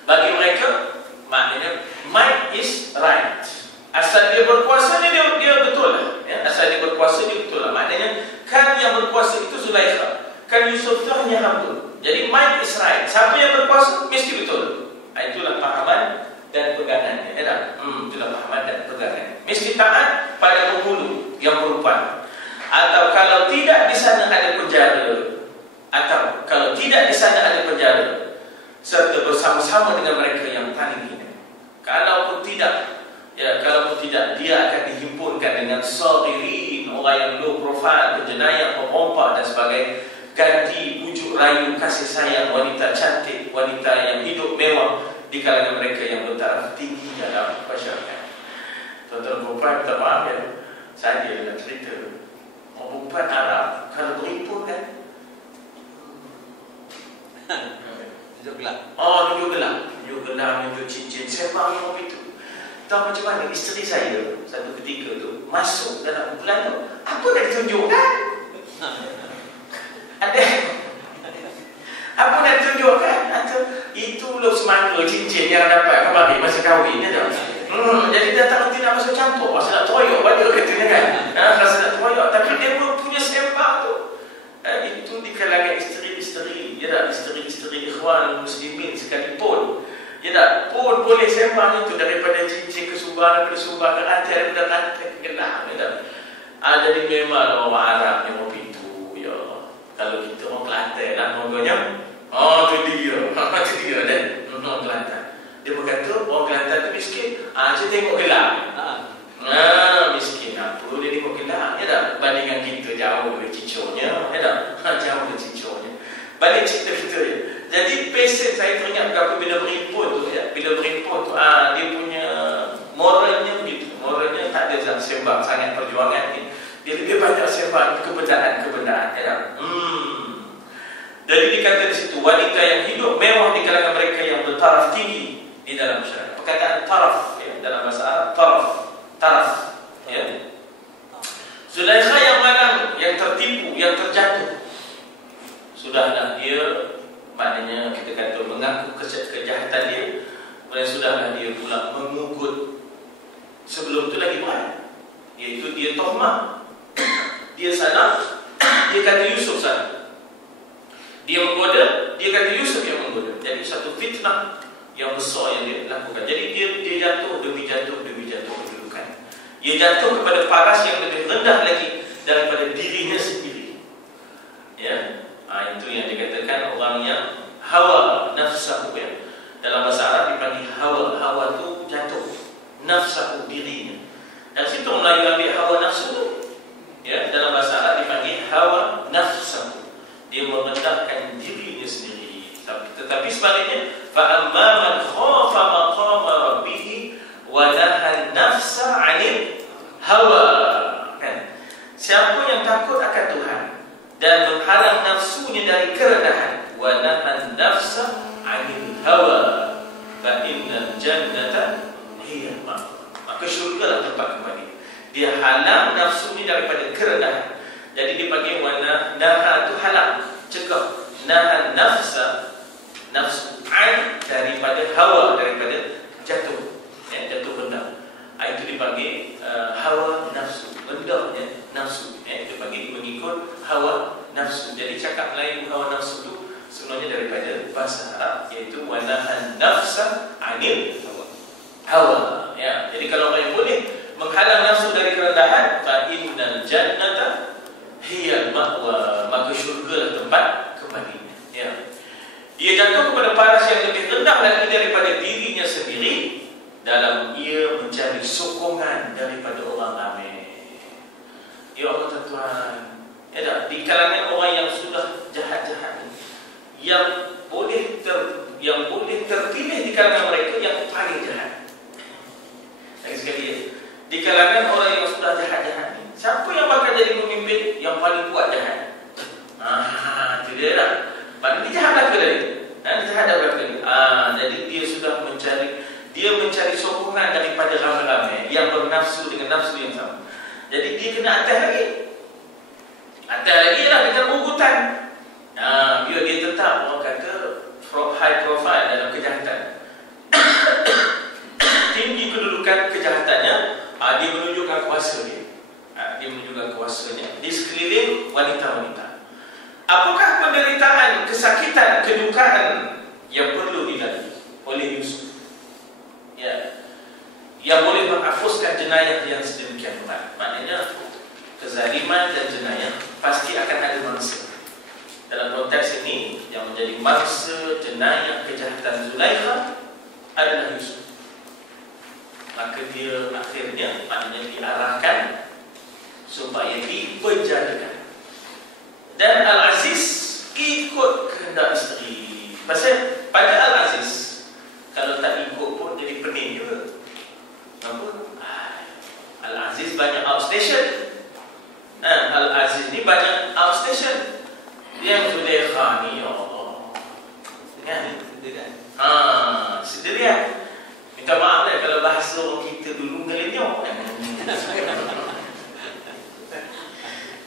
bagi mereka, maknanya might is right. Asal dia berkuasa dia betul lah. Asal dia berkuasa dia betul lah. Maknanya kan yang berkuasa itu Zulaikha, kan Yusuf itu hanya hamba. Jadi might is right. Siapa yang berkuasa mesti betul. Itulah pahaman dan pegangannya. Itulah pahaman dan pegangan. Mesti taat pada penghulu yang perempuan. Atau kalau tidak di sana ada penjara, atau kalau tidak di sana ada penjara, serta bersama-sama dengan mereka yang paling hina. Kalaupun tidak, dia akan dihimpunkan dengan sagirin, orang yang low profile, penjenayah, pemompak dan sebagainya, ganti bujuk rayu kasih sayang wanita cantik, wanita yang hidup mewah di kalangan mereka yang bertaraf tinggi dalam masyarakat. Tuan-tuan perempuan, minta maaf ya, saya nak cerita. Orang perempuan Arab kalau berhimpun kan, tunjuk gelang. Tunjuk gelang, tunjuk cincin, sembang yang itu. Tahu macam mana isteri saya satu ketika tu masuk dalam kumpulan tu, apa nak ditunjukkan? Ada apa nak ditunjukkan? Itu loh semangka cincin yang dapat kemarin masa kahwin ni dah. Jadi dia tak nak masuk campur, masa nak toyok balik katanya kan. Rasa nak toyok, tapi dia pun punya sembang tu. Itu di kalangan isteri-isteri, isteri-isteri ikhwan muslimin sekalipun. Pun boleh sembang itu daripada cincin ke subah, daripada subah ke rantai, daripada rantai ke gelang. Jadi memang orang Arab yang orang pintu. Kalau kita orang Kelantan lah namanya. Itu dia dan orang Kelantan. Dia berkata orang Kelantan tu miskin. Saya tengok gelang. Miskin apa dia tengok gelang. Bandingan kita jauh dari cicornya. Jauh dari cicornya. Balik cerita-cerita dia. Jadi pesen saya teringat berapa bila berimpun tu, bila berimpun tu, dia punya moralnya begitu. Moralnya tak ada sembang sangat perjuangan ni. Dia lebih banyak sembang kebenaran. Jadi dikata di situ wanita yang hidup mewah di kalangan mereka yang bertaraf tinggi di dalam masyarakat. Perkataan taraf dalam bahasa Arab, taraf. Zulaikha yang malang, yang tertipu, yang terjatuh. Sudahlah dia, maknanya kita kata mengaku kejahatan dia, dan sudahlah dia pula mengugut. Sebelum itu lagi berat, iaitu dia tohmah. Dia salah, dia kata Yusuf salah. Dia menggoda, dia kata Yusuf yang menggoda. Jadi satu fitnah yang besar yang dia lakukan. Jadi dia jatuh demi kedudukan. Dia jatuh kepada paras yang lebih rendah lagi daripada dirinya sendiri. Itu yang dikatakan orang yang hawa nafsahu. Dalam bahasa Arab dipanggil hawa. Hawa tu jatuh, nafsahu dirinya. Dan situ Melayu ambil hawa nafsu tu. Dalam bahasa Arab dipanggil hawa nafsahu. Dia merendahkan dirinya sendiri. Tetapi sebaliknya, fa'amma man khafa maqama rabbih wa nahan nafsa 'anil hawa. Siapa yang takut akan Tuhan dan menghalang nafsunya dari hiya ma'wa. Maka syurga lah tempat kembali. Dia halang nafsu ni daripada kerendahan. Jadi dia panggil warna naha tu halang, cegah. Naha nafsa, nafsu ain daripada hawa, daripada jatuh, jatuh rendah. Itu dipanggil hawa nafsu, rendahnya nafsu. Dia panggil mengikut hawa nafsu. Jadi cakap Melayu hawa nafsu tu sebenarnya daripada bahasa Arab, iaitu wanahan nafsa anil hawa. Ya, jadi kalau orang yang boleh menghalang nafsu dari kerendahan, fa innal jannata hiya ma'wa, maka syurga tempat kembalinya. Ya. Ia jatuh kepada paras yang lebih rendah lagi daripada dirinya sendiri dalam ia mencari sokongan daripada orang ramai. Ya Allah tuan-tuan, ya tak? Di kalangan orang yang sudah jahat-jahat, yang boleh terpilih di kalangan mereka yang paling jahat. Lagi sekali ya, di kalangan orang yang sudah jahat-jahat ni, siapa yang bakal jadi pemimpin yang paling kuat jahat? Itu dia lah. Padahal dia jahat dah ke tadi? Dia jahat dah berapa kali? Jadi dia mencari sokongan daripada ramai-ramai yang bernafsu dengan nafsu yang sama. Jadi dia kena atas lagi. Atas lagi lah dengan urutan. Biar dia tetap, orang kata, high profile dalam kejahatan. Tinggi kedudukan kejahatannya, dia menunjukkan kuasa dia. Dia menunjukkan kuasanya di sekeliling wanita-wanita. Apakah penderitaan, kesakitan, kedukaan yang perlu dilalui oleh Yusuf? Ya, yang boleh menghapuskan jenayah yang sedemikian berat. Maknanya kezaliman dan jenayah pasti akan ada mangsa. Dalam konteks ini, yang menjadi mangsa jenayah kejahatan Zulaikha adalah Yusuf. Maka dia akhirnya maknanya diarahkan supaya dipenjarakan. Dan Al-Aziz ikut kehendak isteri. Pasal pada Al-Aziz, kalau tak ikut pun jadi pening juga. Kenapa? Al-Aziz banyak outstation. Al-Aziz ni banyak outstation. Dia yang Zulaikha ni, ya Allah, kan? Sendirian. Minta maaf lah kalau bahasa orang kita dulu ngelenyok.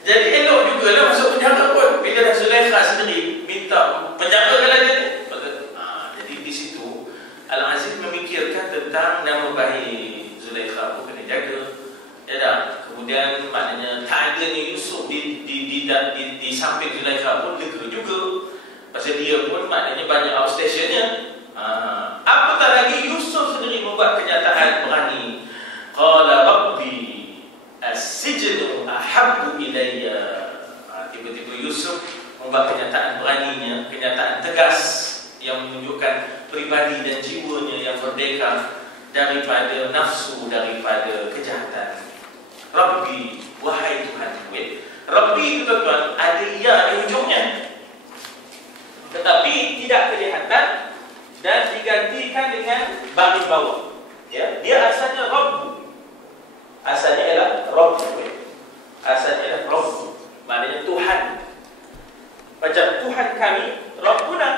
Jadi elok jugalah masuk penjara pun. Bila dah Zulaikha sendiri minta penjarakanlah dia. Jadi di situ Al-Aziz memikirkan tentang nama baik Zulaikha pun kena jaga. Ya dah. Kemudian maknanya tak adanya Yusuf di samping Zulaikha pun lega juga. Pasal dia pun maknanya banyak outstation-nya. Apatah lagi Yusuf sendiri membuat kenyataan berani. Qala rabbi as-sijnu ahabbu ilayya. Tiba-tiba Yusuf membuat kenyataan beraninya, kenyataan tegas yang menunjukkan pribadi dan jiwanya yang merdeka daripada nafsu, daripada kejahatan. Rabbi, wahai Tuhanku. Rabbi itu tuan-tuan ada ya di hujungnya, tetapi tidak kelihatan dan digantikan dengan baris bawah. Ya, dia asalnya Rabbu. Asalnya ialah Rabbu. Asalnya ialah Rabbu. Maknanya Tuhan. Macam Tuhan kami, Rabbuna.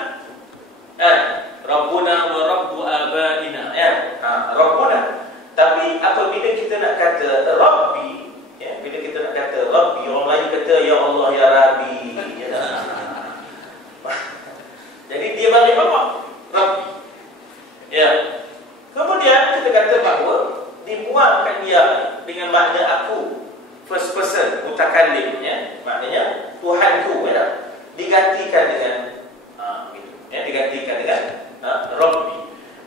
Rabbuna wa Rabbu abaina. Rabbuna. Tapi apabila kita nak kata Rabbi, bila kita nak kata Rabbi, orang lain kata ya Allah ya Rabbi. Jadi dia balik bawah Rabbi. Ya. Kemudian kita kata bahawa dibuangkan dia dengan makna aku, first person, mutakallim, maknanya Tuhanku, digantikan dengan digantikan dengan Rabbi.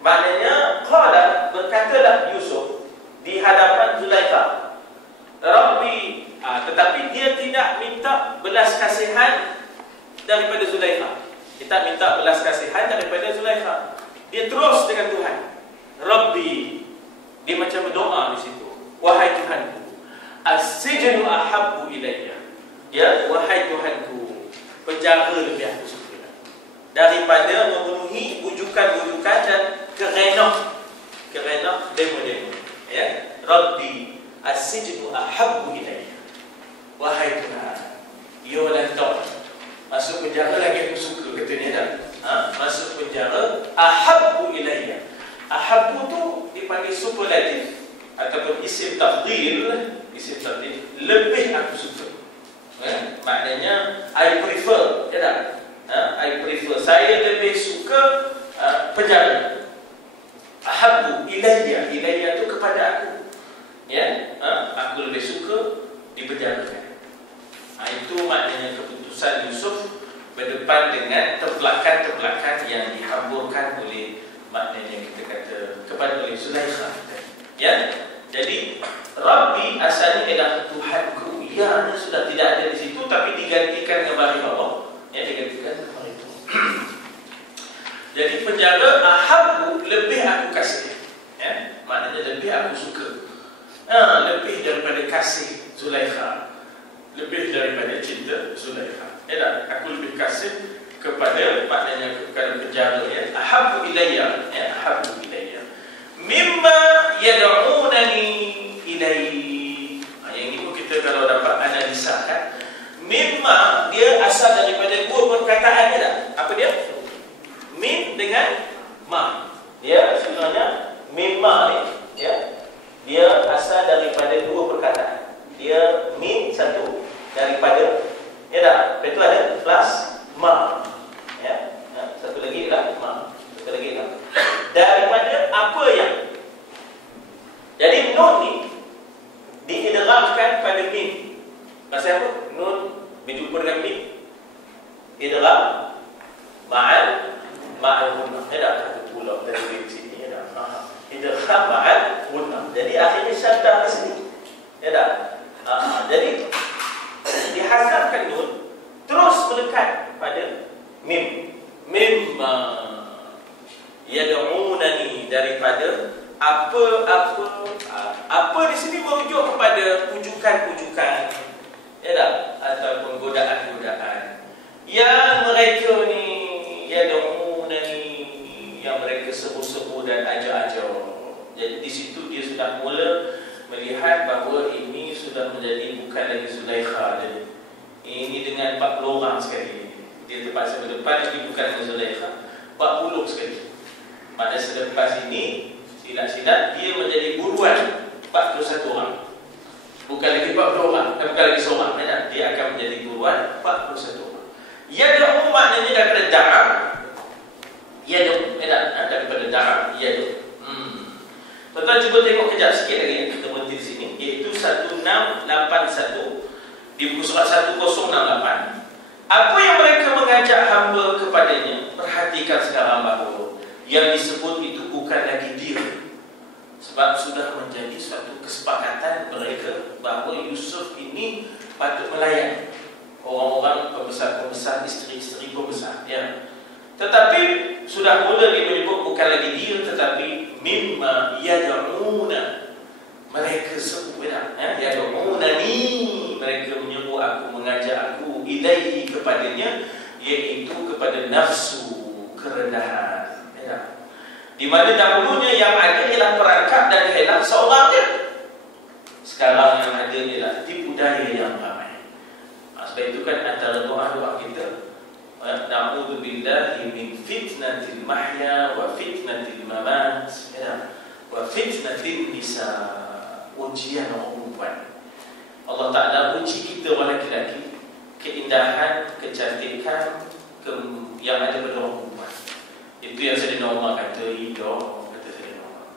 Maknanya qala, berkatalah Yusuf di hadapan Zulaikha, Rabbi, tetapi dia tidak minta belas kasihan daripada Zulaikha. Dia tak minta belas kasihan daripada Zulaikha. Dia terus dengan Tuhan. Rabbi, dia macam berdoa di situ. Wahai Tuhanku, as-sijnu ahabbu ilayya. Ya, wahai Tuhanku, penjara lebih aku suka daripada memenuhi wujukan-wujukan dan kerenah demo-demo. Ya, Rabbi, as-sijnu ahabbu ilayya. Wahai Tuhan, yolah tahu, masuk penjara lagi aku suka, katanya dah. Masuk penjara ahabbu ilayya. Ahabbu tu dipanggil superlatif ataupun isim tafdhil, lebih aku suka. Maknanya I prefer, ya tak? I prefer, saya lebih suka penjara. Ahabbu ilayya, ilayya tu kepada aku. Ya, aku lebih suka dipenjarakan. Itu maknanya keputusan Yusuf berdepan dengan terbelakan-terbelakan yang dihamburkan oleh, maknanya kita kata kepada oleh Zulaikha. Ya, jadi Rabbi asalnya ialah Tuhanku. Ya, sudah tidak ada di situ, tapi digantikan dengan bahasa Allah. Ya, digantikan dengan bahasa itu. Jadi penjaga ahabbu, lebih aku kasih. Ya, maknanya lebih aku suka. Lebih daripada kasih Zulaikha, lebih daripada cinta Zulaikha. Ya, aku lebih kasih kepada, maknanya kepada penjaga. Ya, ahabbu ilayya, ya, ahabbu ilayya mimma yad'unani ilaihi. Yang ini pun kita kalau dapat analisa kan, mimma dia asal daripada dua perkataan dia. Apa dia? Mim dengan ma. Dia sebenarnya mimma ni, ya, dia asal daripada dua perkataan. Dia mim satu daripada, ya tak? Itu ada plus ma. Ya, satu lagi lah ma. Satu lagi lah daripada apa yang. Jadi nun ni diidghamkan pada mim. Maksud apa? Nun berjumpa dengan mim. Idgham ma'al hunnah. Ya tak? Satu pulau dari sini. Ya tak? Idgham ma'al hunnah. Jadi akhirnya syaddah di sini. Ya tak? Jadi dihasabkan nun terus melekat pada mim. Mimma yad'unani, daripada apa di sini merujuk kepada pujukan-pujukan, ya tak? Ataupun godaan-godaan yang mereka ni yad'unani, yang mereka seru-seru dan ajak-ajak. Jadi di situ dia sudah mula melihat bahawa ini sudah menjadi bukan lagi Zulaikha. Ini dengan 40 orang sekali. Dia terpaksa berdepan, ini bukan lagi Zulaikha, 40 sekali. Pada selepas ini, silat-silat dia menjadi buruan 41 orang. Bukan lagi 40 orang, bukan lagi seorang. Dia akan menjadi buruan 41 orang. Yad'u maknanya daripada da'am. Yad'u, daripada da'am, yad'u. Tuan-tuan cuba tengok kejap sikit lagi yang kita berhenti di sini, iaitu 1681 di buku surat 1068. Apa yang mereka mengajak hamba kepadanya? Perhatikan sekarang bahawa yang disebut itu bukan lagi dia, sebab sudah menjadi suatu kesepakatan mereka bahawa Yusuf ini patut melayan orang-orang pembesar-pembesar, isteri-isteri pembesar, ya. Tetapi sudah mula dia menyebut bukan lagi dia, tetapi mimma yad'una, mereka sebut, ya, yad'unani, mereka menyebut aku, mengajak aku, ilaihi, kepadanya, iaitu kepada nafsu, kerendahan, ya. Di mana dahulunya yang ada ialah perangkap dan helak seorang je. Sekarang yang ada ialah tipu daya yang ramai. Sebab itu kan antara doa-doa kita, na'udzubillahi min fitnatil mahya wa fitnatil mamat, ya, wa fitnatil nisa, ujian orang perempuan. Allah Ta'ala uji kita orang lelaki, keindahan, kecantikan yang ada pada orang perempuan. Itu yang Sayyidina Umar kata, kata Sayyidina Umar,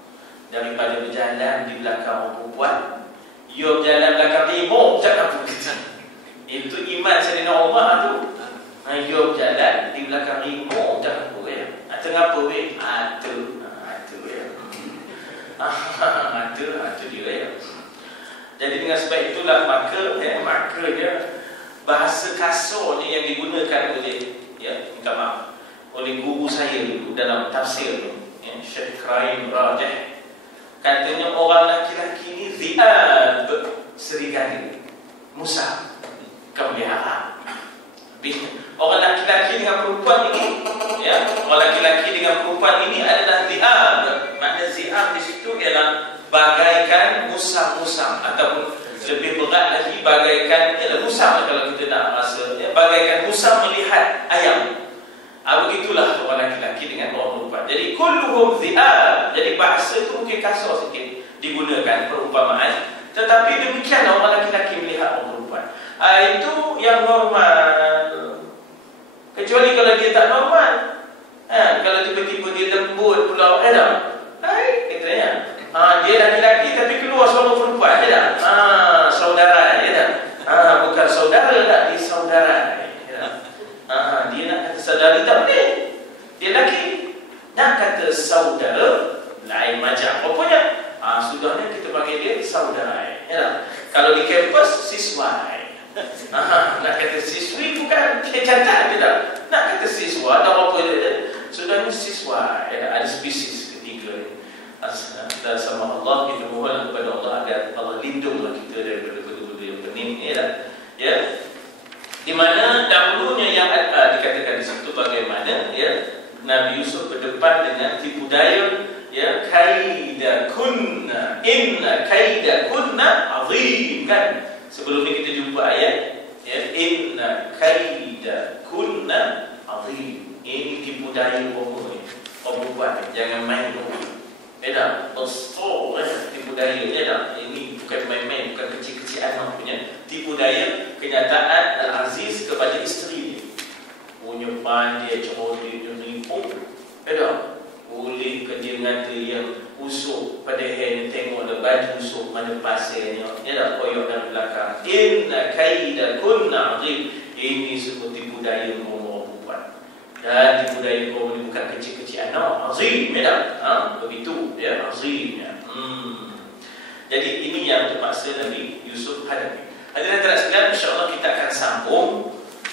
daripada berjalan di belakang orang perempuan, you berjalan belakang timur, jangan pun kita. Itu iman Sayyidina Umar tu. You berjalan di belakang timur, jangan pun ya. Tengah apa weh? Atu ya. Atu dia ya. Jadi dengan sebab itulah maka dia bahasa kasar ni yang digunakan oleh, ya, minta maaf, oleh guru saya dulu dalam tafsir, ya, Syekh Kraim Rajih. Katanya orang laki-laki ni zi'ab, serigala, Musa, kemelihara. Orang laki-laki dengan perempuan ini, ya, orang laki-laki dengan perempuan ini adalah zi'ab. Makna zi'ab di situ ialah bagaikan musang-musang, ataupun lebih berat lagi bagaikan, ialah musang kalau kita nak rasa, ya, bagaikan musang melihat ayam. Begitulah orang laki-laki dengan orang perempuan. Jadi kulluhum zi'ab. Jadi bahasa itu mungkin kasar sikit digunakan perumpamaan, tetapi demikianlah orang laki-laki melihat orang perempuan. Itu yang normal. Kecuali kalau dia tak normal. Kalau tiba-tiba dia lembut pula, katanya. Dia laki-laki tapi keluar suara perempuan, saudara, bukan saudara tak, dia saudara. Dia nak kata saudari tak boleh. Dia laki nak kata saudara, lain macam. Pokoknya sudahnya kita panggil dia saudara. Kalau di kampus siswa. Nak kata siswi bukan kecacatan dia tak. Nak kata siswa tak apa dia. Sudahnya siswa. Ada spesies ketiga ni. Dan sama Allah kita mohon kepada Allah agar Allah lindunglah kita daripada benda-benda yang pening ni dah. Ya. Di mana dahulunya yang dikatakan di situ bagaimana ya Nabi Yusuf berdepan dengan tipu daya ya, kaidakunna inna kaidakunna azim kan. Sebelum ni kita jumpa ayat ya, inna kaidakunna azim. Ini tipu daya orang ni. Orang buat jangan main dulu. Tipu daya ini bukan main-main, bukan kecil-kecilan punya. Tipu daya kenyataan Al-Aziz kepada isteri dia. Punya pandai cerdik dia nipu. Boleh kerja ngata yang usuk pada hand tengok ada baju usuk mana pasirnya. Koyok dalam belakang. Inna kaidakunna azim. Ini semua tipu daya orang perempuan. Dan tipu daya kaum ini bukan kecil-kecil anak, azim, begitu ya, azim ya. Jadi ini yang terpaksa Nabi Yusuf hadapi. Hadirin sekalian, insya-Allah kita akan sambung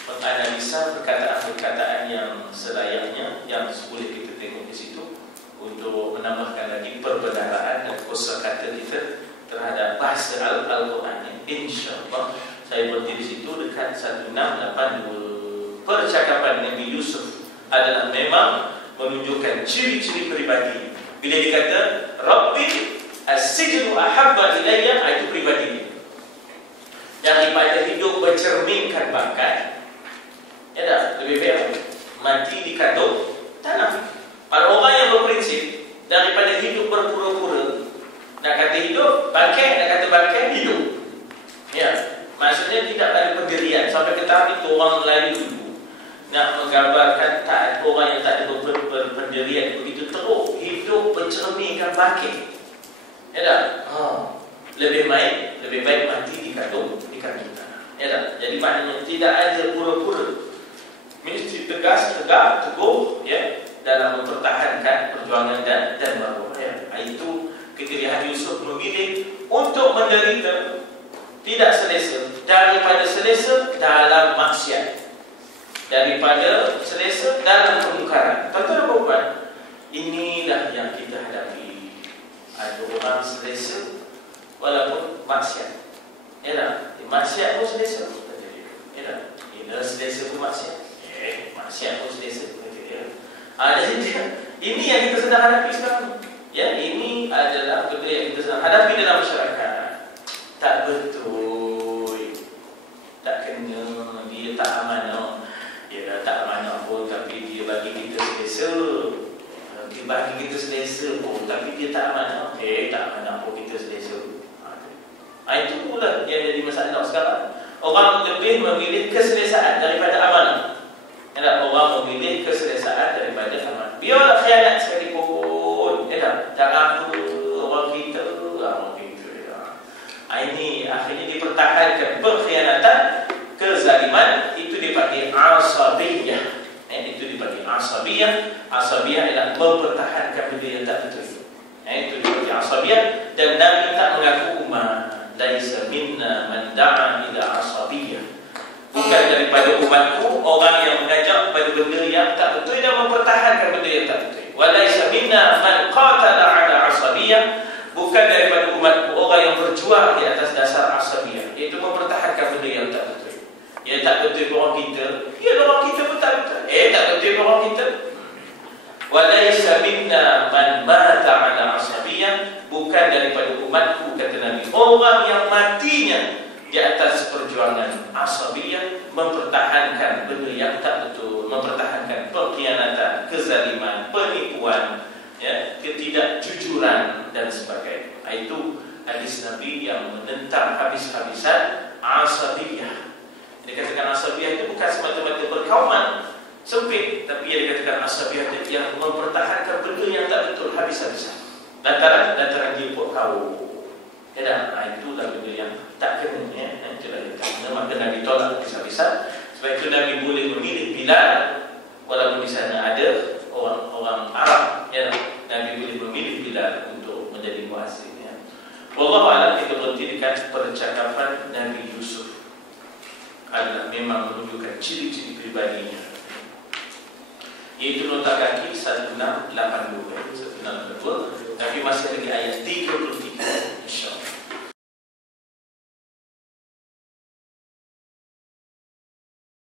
menganalisa perkataan-perkataan yang selayaknya yang boleh kita tengok di situ untuk menambahkan lagi perbendaharaan dan kosakata kita terhadap bahasa Al-Quran. Insya-Allah saya berhenti di situ dekat 1682. Percakapan Nabi Yusuf adalah memang menunjukkan ciri-ciri peribadi. Bila dia kata Rabbi as-sijnu ahabba ilayya, itu peribadi dia. Daripada hidup bercerminkan bakat, lebih baik mati di kandung tanah. Para orang yang berprinsip daripada hidup berpura-pura, nak kata hidup bangkit, nak kata bangkit hidup. Maksudnya tidak ada pendirian. Sampai ke tahap itu orang Melayu dulu nak menggambarkan tak orang yang tak ada berpendirian begitu teruk, hidup bercerminkan bangkit. Lebih baik mati di kandung tanah. Jadi maknanya tidak ada pura-pura. Mesti tegas, tegak, teguh dalam mempertahankan perjuangan dan marwah. Itu kita lihat Yusuf memilih untuk menderita tidak selesa daripada selesa dalam maksiat, daripada selesa dalam kemungkaran. Tuan-tuan dan puan, inilah yang kita hadapi. Ada orang selesa walaupun maksiat. Maksiat pun selesa. Ini selesa pun maksiat. Maksiat pun selesa. Jadi ini yang kita sedang hadapi sekarang. Ini adalah benda yang kita sedang hadapi dalam masyarakat. Tak betul, tak kena, dia tak amanah. Dia tak amanah pun tapi dia bagi kita selesa. Dia bagi kita selesa pun tapi dia tak amanah. Tak amanah pun kita selesa. Itu pula yang jadi masalah sekarang. Orang lebih memilih keselesaan daripada amanah. Orang memilih keselesaan daripada amanah. Biarlah khianat sekalipun. Tak apa orang kita. Ini akhirnya dipertahankan perkhianatan, kezaliman, itu dipanggil asabiyah. Itu dipanggil asabiyah. Asabiyah adalah mempertahankan benda yang tak betul. Itu dipanggil asabiyah. Dan Nabi tak mengaku umat. Laisa minna man da'a ila asabiyah. Bukan daripada umatku orang yang mengajak kepada benda yang tak betul dan mempertahankan benda yang tak betul. Wa laisa minna man qatala ala asabiyah. Bukan daripada umatku orang yang berjuang di atas dasar asabiyah, iaitu mempertahankan benda yang tak betul. Yang tak betul orang kita, orang kita pun tak betul. Tak betul orang kita. Walaysa minna man mata ala asabiyah. Bukan daripada umatku, kata Nabi, orang yang matinya di atas perjuangan asabiyah, mempertahankan benda yang tak betul, mempertahankan perkhianatan, kezaliman, penipuan, ya, ketidakjujuran dan sebagainya. Itu hadis Nabi yang menentang habis-habisan asabiyah. Dikatakan asabiyah itu bukan semata-mata berkauman sempit, tapi ia dikatakan asabiyah yang mempertahankan benda yang tak betul habis-habisan. Lantaran dia buat kau. Ya, itu dah benda yang tak kena, ya. Maka Nabi tolak habis-habisan. Sebab itu Nabi boleh memilih Bilal, walaupun di sana ada orang Arab, ya. Nabi boleh memilih Bilal untuk menjadi muazzin, ya. Wallahu a'lam. Kita berhenti dekat percakapan Nabi Yusuf. Adalah memang menunjukkan ciri-ciri pribadinya, iaitu nota kaki 1682. Tapi masih lagi ayat 31